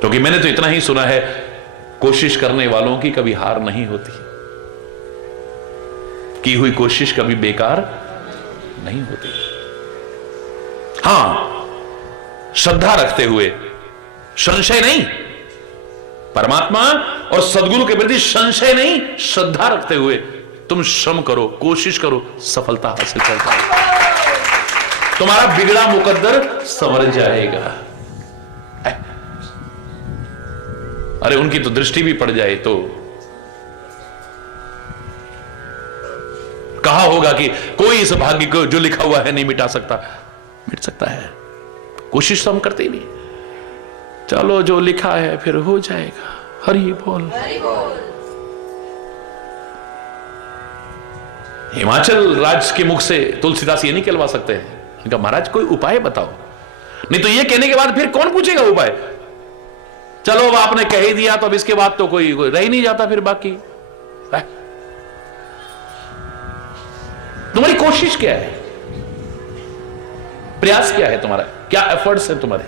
क्योंकि मैंने तो इतना ही सुना है, कोशिश करने वालों की कभी हार नहीं होती, की हुई कोशिश कभी बेकार नहीं होती। हां, श्रद्धा रखते हुए, संशय नहीं, परमात्मा और सदगुरु के प्रति संशय नहीं, श्रद्धा रखते हुए तुम श्रम करो, कोशिश करो, सफलता हासिल कर पाओ। तुम्हारा बिगड़ा मुकद्दर संवर जाएगा। अरे उनकी तो दृष्टि भी पड़ जाए तो कहा होगा कि कोई इस भाग्य को जो लिखा हुआ है नहीं मिटा सकता। मिट सकता है, कोशिश तो हम करते ही नहीं। चलो जो लिखा है फिर हो जाएगा। हरि बोल। हरि बोल। हिमाचल राज्य के मुख से तुलसीदास ये नहीं कहलवा सकते हैं, उनका महाराज कोई उपाय बताओ। नहीं तो ये कहने के बाद फिर कौन पूछेगा उपाय? चलो अब आपने कह ही दिया तो अब इसके बाद तो कोई रह ही नहीं जाता फिर बाकी। तुम्हारी कोशिश क्या है, प्रयास क्या है तुम्हारा, क्या एफर्ट्स है तुम्हारे?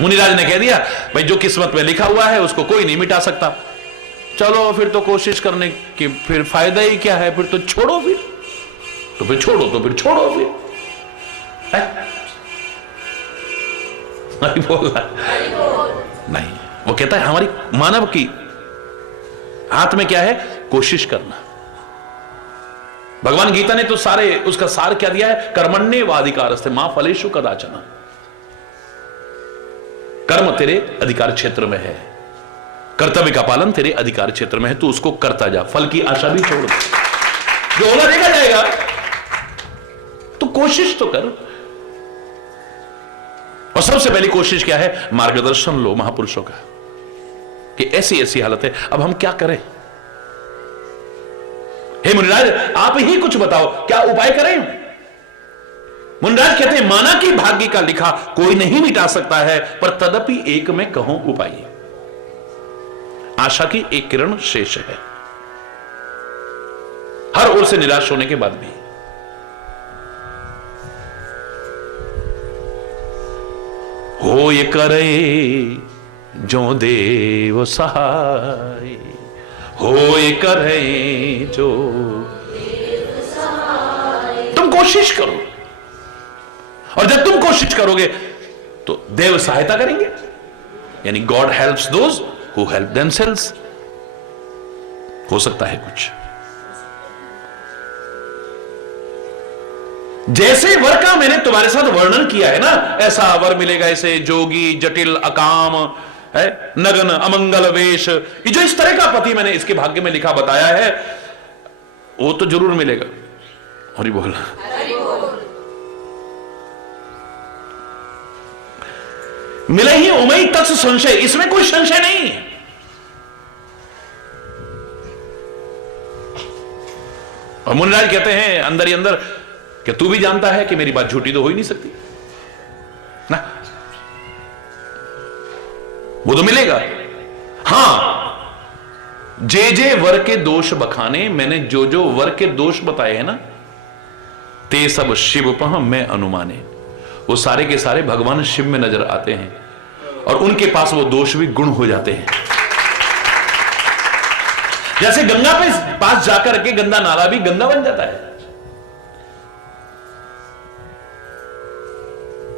मुनिराज ने कह दिया भाई जो किस्मत में लिखा हुआ है उसको कोई नहीं मिटा सकता। चलो फिर तो कोशिश करने की फिर फायदा ही क्या है, फिर तो छोड़ो, फिर छोड़ो, फिर नहीं बोल रहा नहीं, वो कहता है हमारी मानव की हाथ में क्या है, कोशिश करना। भगवान गीता ने तो सारे उसका सार क्या दिया है, कर्मण्येवाधिकारस्ते मां फलेषु कदाचन। कर्म तेरे अधिकार क्षेत्र में है, कर्तव्य का पालन तेरे अधिकार क्षेत्र में है, तू उसको करता जा, फल की आशा भी छोड़ दे, जो होगा देखा जाएगा, तो कोशिश तो कर। और सबसे पहली कोशिश क्या है, मार्गदर्शन लो महापुरुषों का कि ऐसी ऐसी हालत है, अब हम क्या करें। हे मुनिराज आप ही कुछ बताओ, क्या उपाय करें। मुनिराज कहते हैं माना कि भाग्य का लिखा कोई नहीं मिटा सकता है, पर तदपि एक में कहूं उपाय, आशा की एक किरण शेष है। हर ओर से निराश होने के बाद भी हो ये करे जो देव सहाय, हो ये करे जो, तुम कोशिश करो, और जब तुम कोशिश करोगे तो देव सहायता करेंगे, यानी God helps those who help themselves. हो सकता है कुछ। जैसे वर का मैंने तुम्हारे साथ वर्णन किया है ना, ऐसा वर मिलेगा, ऐसे जोगी जटिल अकाम है, नगन अमंगल वेश, ये जो इस तरह का पति मैंने इसके भाग्य में लिखा बताया है, वो तो जरूर मिलेगा। हरि बोल। मिले ही उमई तत्स संशय, इसमें कोई संशय नहीं है। और मुनिराज कहते हैं अंदर ही अंदर कि तू भी जानता है कि मेरी बात झूठी तो हो ही नहीं सकती ना, वो तो मिलेगा। हां जे जे वर के दोष बखाने, मैंने जो जो वर के दोष बताए हैं ना, ते सब शिव पह मैं अनुमाने, वो सारे के सारे भगवान शिव में नजर आते हैं, और उनके पास वो दोष भी गुण हो जाते हैं। जैसे गंगा पे पास जाकर के गंदा नाला भी गंगा बन जाता है।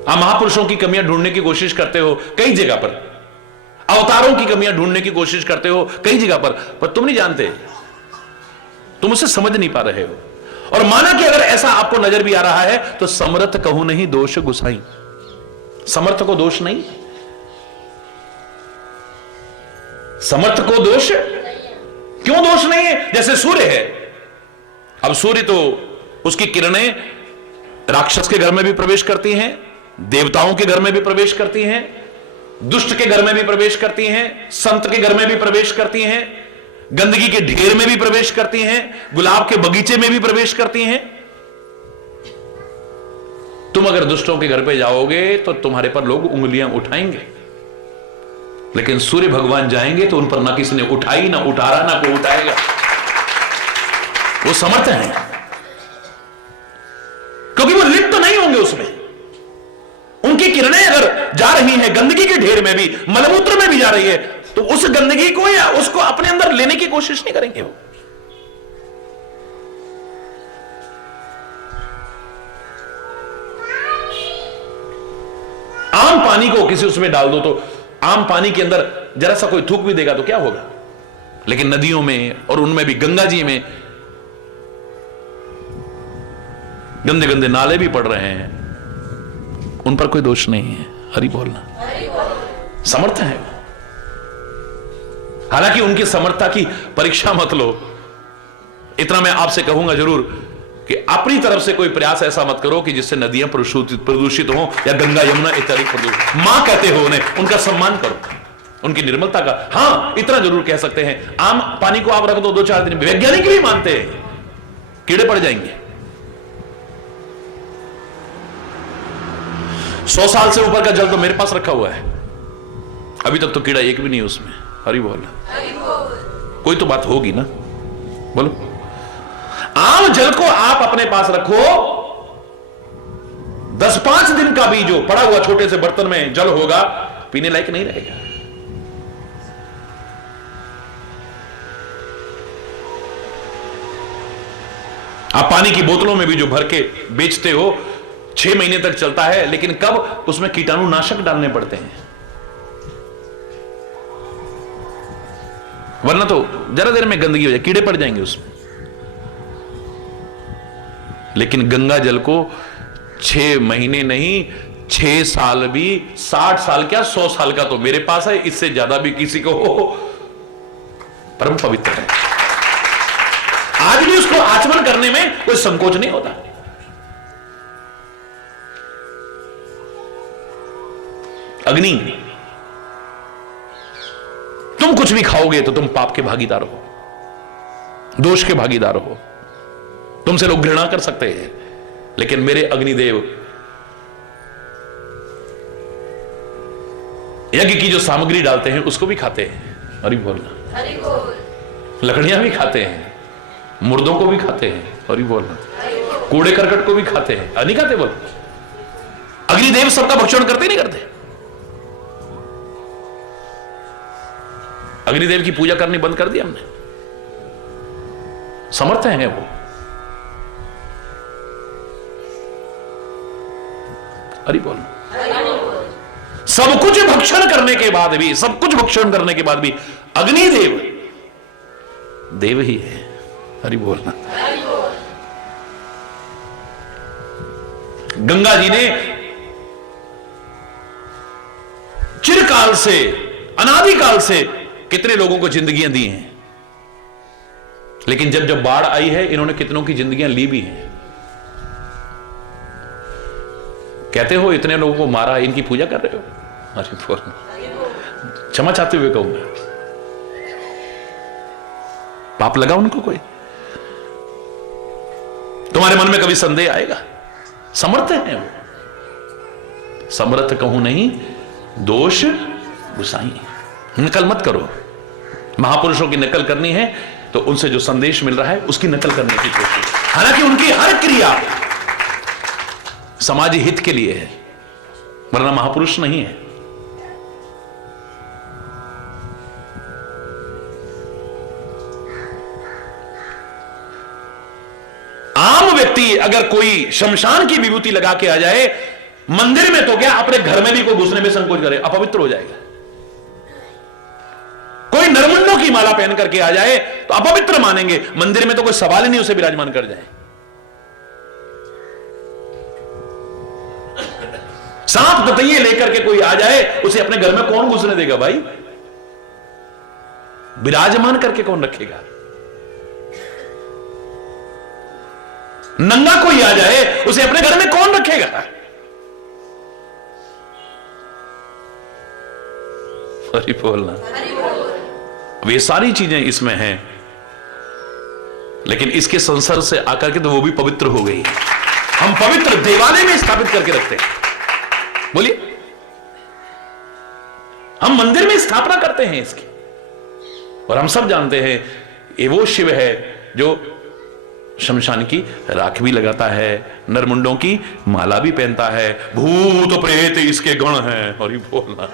आप महापुरुषों की कमियां ढूंढने की कोशिश करते हो कई जगह पर, अवतारों की कमियां ढूंढने की कोशिश करते हो कई जगह पर तुम नहीं जानते, तुम उसे समझ नहीं पा रहे हो। और माना कि अगर ऐसा आपको नजर भी आ रहा है तो समर्थ कहूं नहीं दोष गुसाई, समर्थ को दोष नहीं, समर्थ को दोष क्यों दोष नहीं है। जैसे सूर्य है, अब सूर्य तो उसकी किरणें राक्षस के घर में भी प्रवेश करती हैं, देवताओं के घर में भी प्रवेश करती हैं, दुष्ट के घर में भी प्रवेश करती हैं, संत के घर में भी प्रवेश करती हैं, गंदगी के ढेर में भी प्रवेश करती हैं, गुलाब के बगीचे में भी प्रवेश करती हैं। तुम अगर दुष्टों के घर पे जाओगे तो तुम्हारे पर लोग उंगलियां उठाएंगे, लेकिन सूर्य भगवान जाएंगे तो उन पर ना किसी ने उठाई, ना उठारा, ना कोई उठाएगा। वो समर्थ हैं, क्योंकि वो लिप्त नहीं होंगे उसमें। उनकी किरणें अगर जा रही हैं गंदगी के ढेर में भी, मलमूत्र में भी जा रही है, तो उस गंदगी को या उसको अपने अंदर लेने की कोशिश नहीं करेंगे वो। आम पानी को किसी उसमें डाल दो तो आम पानी के अंदर जरा सा कोई थूक भी देगा तो क्या होगा, लेकिन नदियों में और उनमें भी, गंगा जी में गंदे गंदे नाले भी पड़ रहे हैं, उन पर कोई दोष नहीं है। हरि बोलना, समर्थ है। हालांकि उनकी समर्थता की परीक्षा मत लो, इतना मैं आपसे कहूंगा जरूर कि अपनी तरफ से कोई प्रयास ऐसा मत करो कि जिससे नदियां प्रदूषित हो या गंगा यमुना इत्यादि प्रदूषित। मां कहते हो उन्हें, उनका सम्मान करो, उनकी निर्मलता का। हां इतना जरूर कह सकते हैं, आम पानी को आप रख दो 2-4 दिन, वैज्ञानिक भी मानते हैं कीड़े पड़ जाएंगे। 100 साल से ऊपर का जल तो मेरे पास रखा हुआ है, अभी तक तो कीड़ा एक भी नहीं उसमें। हरि बोल, कोई तो बात होगी ना, बोलो। आम जल को आप अपने पास रखो, 10-5 दिन का भी जो पड़ा हुआ छोटे से बर्तन में जल होगा, पीने लायक नहीं रहेगा। आप पानी की बोतलों में भी जो भर के बेचते हो 6 महीने तक चलता है, लेकिन कब उसमें कीटाणुनाशक डालने पड़ते हैं, वरना तो जरा देर में गंदगी हो जाए, कीड़े पड़ जाएंगे उसमें। लेकिन गंगा जल को 6 महीने नहीं, 6 साल भी, 60 साल क्या 100 साल का तो मेरे पास है, इससे ज्यादा भी किसी को हो, परम पवित्र है। आज भी उसको आचमन करने में कोई संकोच नहीं होता। अग्नि, तुम कुछ भी खाओगे तो तुम पाप के भागीदार हो, दोष के भागीदार हो, तुमसे लोग घृणा कर सकते हैं, लेकिन मेरे अग्निदेव यज्ञ की जो सामग्री डालते हैं उसको भी खाते हैं। हरि बोलना, हरि बोल। लकड़ियां भी खाते हैं, मुर्दों को भी खाते हैं। हरि बोलना, कूड़े करकट को भी खाते हैं, नहीं खाते? बोल, अग्निदेव सबका भक्षण करते नहीं करते? अग्निदेव की पूजा करनी बंद कर दी हमने, समर्थ हैं वो। हरि बोल। सब कुछ भक्षण करने के बाद भी, सब कुछ भक्षण करने के बाद भी अग्निदेव देव ही है। हरि बोलना। गंगा जी ने चिरकाल से, अनादिकाल से कितने लोगों को जिंदगियां दी हैं, लेकिन जब जब बाढ़ आई है इन्होंने कितनों की जिंदगियां ली भी हैं। कहते हो इतने लोगों को मारा, इनकी पूजा कर रहे हो? अरे बोल, क्षमा चाहते हुए कहूंगा, पाप लगा उनको कोई? तुम्हारे मन में कभी संदेह आएगा? समर्थ है वो, समर्थ कहूं नहीं, दोष गुसाई। नकल मत करो। महापुरुषों की नकल करनी है तो उनसे जो संदेश मिल रहा है उसकी नकल करने की कोशिश, हालांकि उनकी हर क्रिया समाज हित के लिए है, वरना महापुरुष नहीं है। आम व्यक्ति अगर कोई शमशान की विभूति लगा के आ जाए मंदिर में, तो क्या अपने घर में भी कोई घुसने में संकोच करे? अपवित्र हो जाएगा। कोई नरमुंडों की माला पहन करके आ जाए तो अपवित्र मानेंगे, मंदिर में तो कोई सवाल ही नहीं उसे विराजमान कर जाए। सांप दतइये लेकर के कोई आ जाए, उसे अपने घर में कौन घुसने देगा भाई? विराजमान करके कौन रखेगा? नंगा कोई आ जाए, उसे अपने घर में कौन रखेगा? हरि बोलना। वे सारी चीजें इसमें हैं, लेकिन इसके संसर्ग से आकर के तो वो भी पवित्र हो गई। हम पवित्र देवालय में स्थापित करके रखते हैं। बोलिए, हम मंदिर में स्थापना करते हैं इसकी, और हम सब जानते हैं ये वो शिव है जो शमशान की राख भी लगाता है, नरमुंडों की माला भी पहनता है, भूत प्रेत इसके गण हैं। और ये बोलना,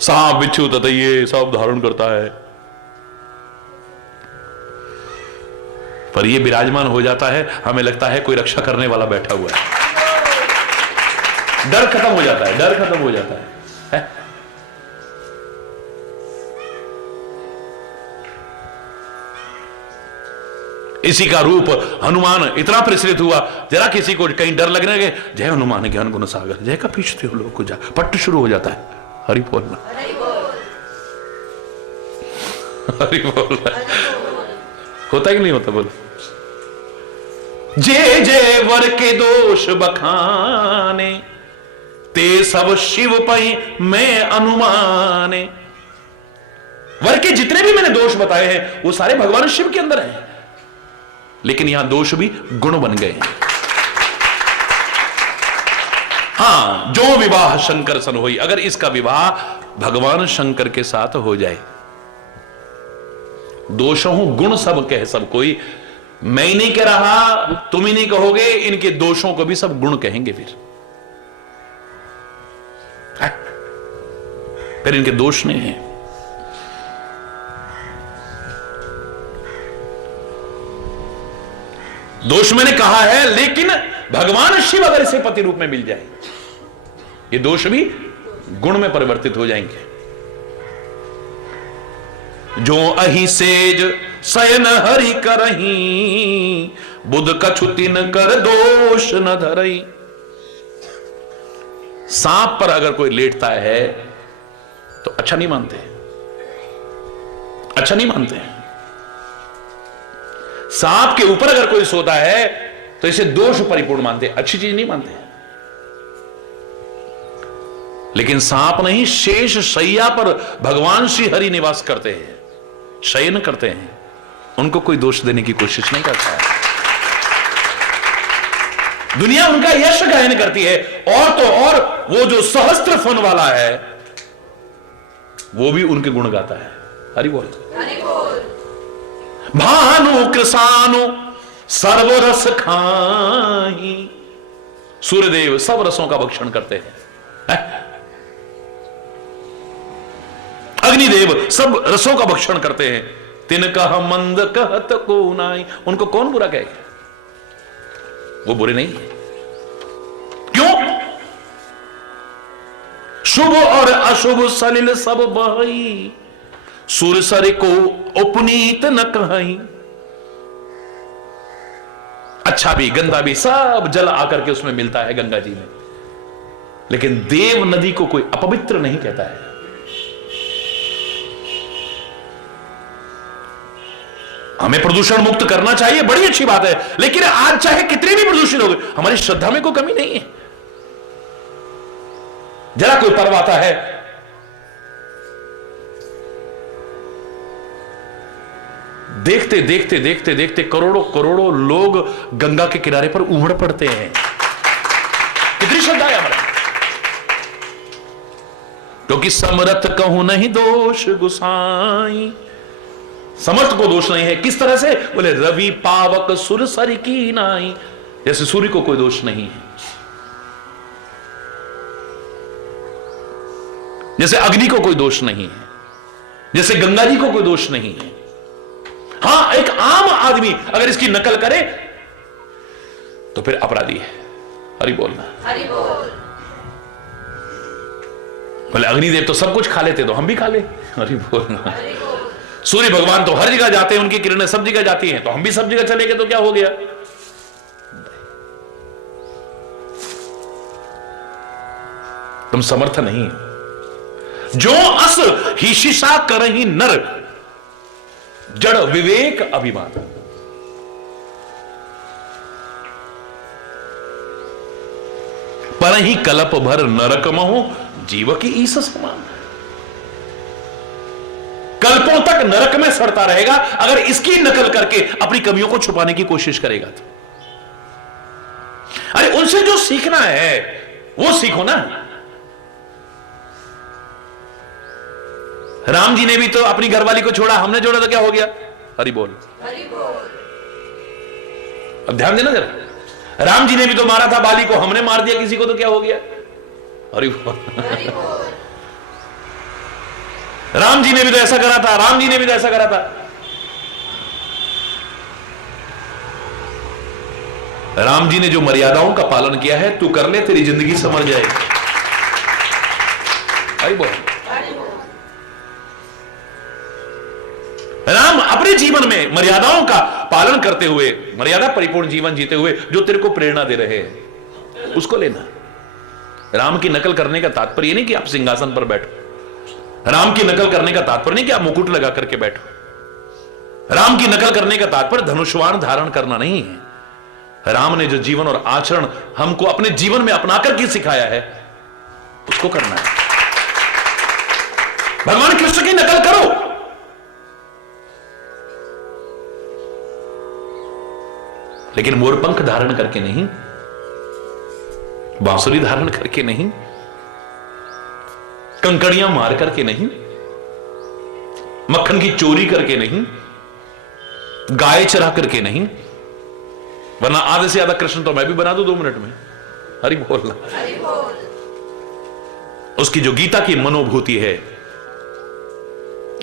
सांप बिच्छू ततइये सब धारण करता है, पर ये विराजमान हो जाता है, हमें लगता है कोई रक्षा करने वाला बैठा हुआ है। डर खत्म हो जाता है, डर खत्म हो जाता है? इसी का रूप हनुमान इतना प्रचलित हुआ, जरा किसी को कहीं डर लगने लगे, जय हनुमान ज्ञान गुण सागर, जय का पीछते हो लोग को जा, पट्ट शुरू हो जाता है। हरि बोलना, हरि बोलना। होता कि नहीं होता? बोलो, जय जय वर के दोष बखाने, ते सब शिव पई मैं अनुमाने। वर के जितने भी मैंने दोष बताए हैं वो सारे भगवान शिव के अंदर हैं, लेकिन यहां दोष भी गुण बन गए हैं। हां, जो विवाह शंकर सन होई, अगर इसका विवाह भगवान शंकर के साथ हो जाए, दोषों गुण सब कह सब कोई, मैं ही नहीं कह रहा, तुम ही नहीं कहोगे, इनके दोषों को भी सब गुण कहेंगे। फिर इनके दोष नहीं है। दोष मैंने कहा है, लेकिन भगवान शिव अगर इसे पति रूप में मिल जाए, ये दोष भी गुण में परिवर्तित हो जाएंगे। जो अहि सेज शयन हरि करही, बुध कछुतिन कर दोष न धरई। सांप पर अगर कोई लेटता है तो अच्छा नहीं मानते, अच्छा नहीं मानते। सांप के ऊपर अगर कोई सोता है तो इसे दोष परिपूर्ण मानते, अच्छी चीज नहीं मानते। लेकिन सांप नहीं, शेष शैया पर भगवान श्री हरि निवास करते हैं, शयन करते हैं, उनको कोई दोष देने की कोशिश नहीं करता है। दुनिया उनका यश गायन करती है, और तो और वो जो सहस्त्र फन वाला है वो भी उनके गुण गाता है। हरि बोल। भानु कृसानु सर्वरस खाही। सूर्यदेव सब रसों का भक्षण करते हैं, अग्निदेव सब रसों का भक्षण करते हैं। तिनका मंद कहत को नाई। उनको कौन बुरा कहेगा? वो बुरे नहीं है। क्यों? शुभ और अशुभ सलिल सब बहई, सुरसर को उपनीत न कहीं। अच्छा भी गंदा भी सब जल आकर के उसमें मिलता है गंगा जी में, लेकिन देव नदी को कोई अपवित्र नहीं कहता है। हमें प्रदूषण मुक्त करना चाहिए, बड़ी अच्छी बात है, लेकिन आज चाहे कितने भी प्रदूषण हो गए, हमारी श्रद्धा में कोई कमी नहीं है। जरा कोई पर्व आता है, देखते देखते देखते देखते करोड़ों करोड़ों लोग गंगा के किनारे पर उमड़ पड़ते हैं। कितनी श्रद्धा है हमारी। क्योंकि समर्थ कहूं नहीं दोष गुसाई, समर्थ को दोष नहीं है। किस तरह से? बोले रवि पावक सुर सर की नाई। जैसे सूर्य को कोई दोष नहीं है, जैसे अग्नि को कोई दोष नहीं है, जैसे गंगा जी को कोई दोष नहीं है। हां, एक आम आदमी अगर इसकी नकल करे तो फिर अपराधी है। हरि बोलना। हरि बोल। बोले अग्निदेव तो सब कुछ खा लेते, तो हम भी खा ले। हरि बोलना। सूर्य भगवान तो हर जगह जाते हैं, उनकी किरणें सब जगह जाती हैं, तो हम भी सब जगह चले गए तो क्या हो गया? तुम समर्थ नहीं। जो अस हिशिषा करही नर, जड़ विवेक अभिमान। पर ही कल्प भर नरक महो, जीव की ईस समान। कल्पों तक नरक में सड़ता रहेगा अगर इसकी नकल करके अपनी कमियों को छुपाने की कोशिश करेगा तो। अरे उनसे जो सीखना है वो सीखो ना। राम जी ने भी तो अपनी घरवाली को छोड़ा, हमने छोड़ा तो क्या हो गया? हरि बोल। हरि बोल। अब ध्यान देना जरा, राम जी ने भी तो मारा था बाली को, हमने मार दिया किसी को तो क्या हो गया? हरि बोल। हरि बोल। राम जी ने भी तो ऐसा करा था, राम जी ने भी तो ऐसा करा था। राम जी ने जो मर्यादाओं का पालन किया है, तू कर ले, तेरी जिंदगी संवर जाएगी। हरि बोल। राम अपने जीवन में मर्यादाओं का पालन करते हुए, मर्यादा परिपूर्ण जीवन जीते हुए जो तेरे को प्रेरणा दे रहे हैं, उसको लेना। राम की नकल करने का तात्पर्य नहीं कि आप सिंहासन पर बैठो। राम की नकल करने का तात्पर्य नहीं कि आप मुकुट लगा करके बैठो। राम की नकल करने का तात्पर्य धनुष्वाण धारण करना नहीं है। राम ने जो जीवन और आचरण हमको अपने जीवन में अपना करके सिखाया है, उसको करना है। भगवान कृष्ण की नकल करो, लेकिन मोरपंख धारण करके नहीं, बांसुरी धारण करके नहीं, कंकड़ियां मार करके नहीं, मक्खन की चोरी करके नहीं, गाय चरा करके नहीं, वरना आधे से ज्यादा कृष्ण तो मैं भी बना दूं 2 मिनट में। हरि बोलना। हरि बोल। उसकी जो गीता की मनोभूति है,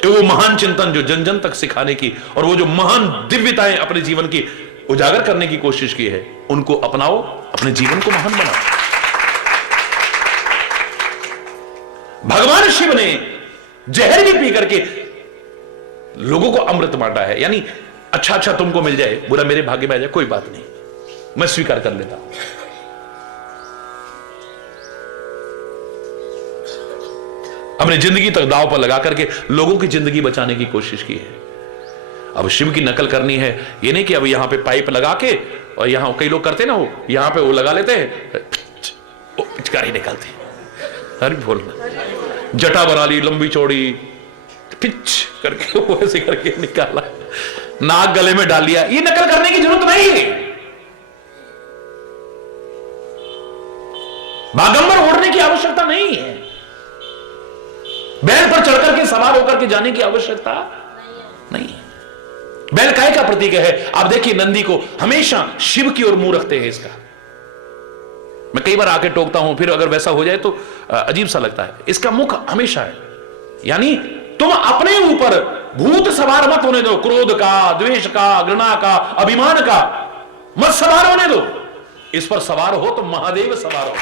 वो महान चिंतन जो जन जन तक सिखाने की, और वो जो महान दिव्यताएं अपने जीवन की उजागर करने की कोशिश की है, उनको अपनाओ, अपने जीवन को महान बनाओ। भगवान शिव ने जहर भी पी करके लोगों को अमृत बांटा है। यानी अच्छा तुमको मिल जाए, बुरा मेरे भाग्य में आ जाए, कोई बात नहीं, मैं स्वीकार कर लेता हूं। अपनी जिंदगी तक दांव पर लगा करके लोगों की जिंदगी बचाने की कोशिश की है। अब शिव की नकल करनी है, ये नहीं कि अब यहां पे पाइप लगा के, और यहां कई लोग करते ना, हो यहां पे वो लगा लेते हैं, पिचकारी निकालते, अरे बोलना, जटा बना ली लंबी चौड़ी, पिच करके वो ऐसे करके निकाला, नाक गले में डाल लिया। ये नकल करने की जरूरत नहीं है। बागंबर ओढ़ने की आवश्यकता नहीं है, बैल पर चढ़कर के सवार होकर के जाने की आवश्यकता नहीं है। बैल काय का प्रतीक है? आप देखिए, नंदी को हमेशा शिव की ओर मुंह रखते हैं इसका। मैं कई बार आके टोकता हूं, फिर अगर वैसा हो जाए तो अजीब सा लगता है। इसका मुख हमेशा है, यानी तुम अपने ऊपर भूत सवार मत होने दो, क्रोध का, द्वेष का, घृणा का, अभिमान का मत सवार होने दो। इस पर सवार हो तो महादेव सवार हो।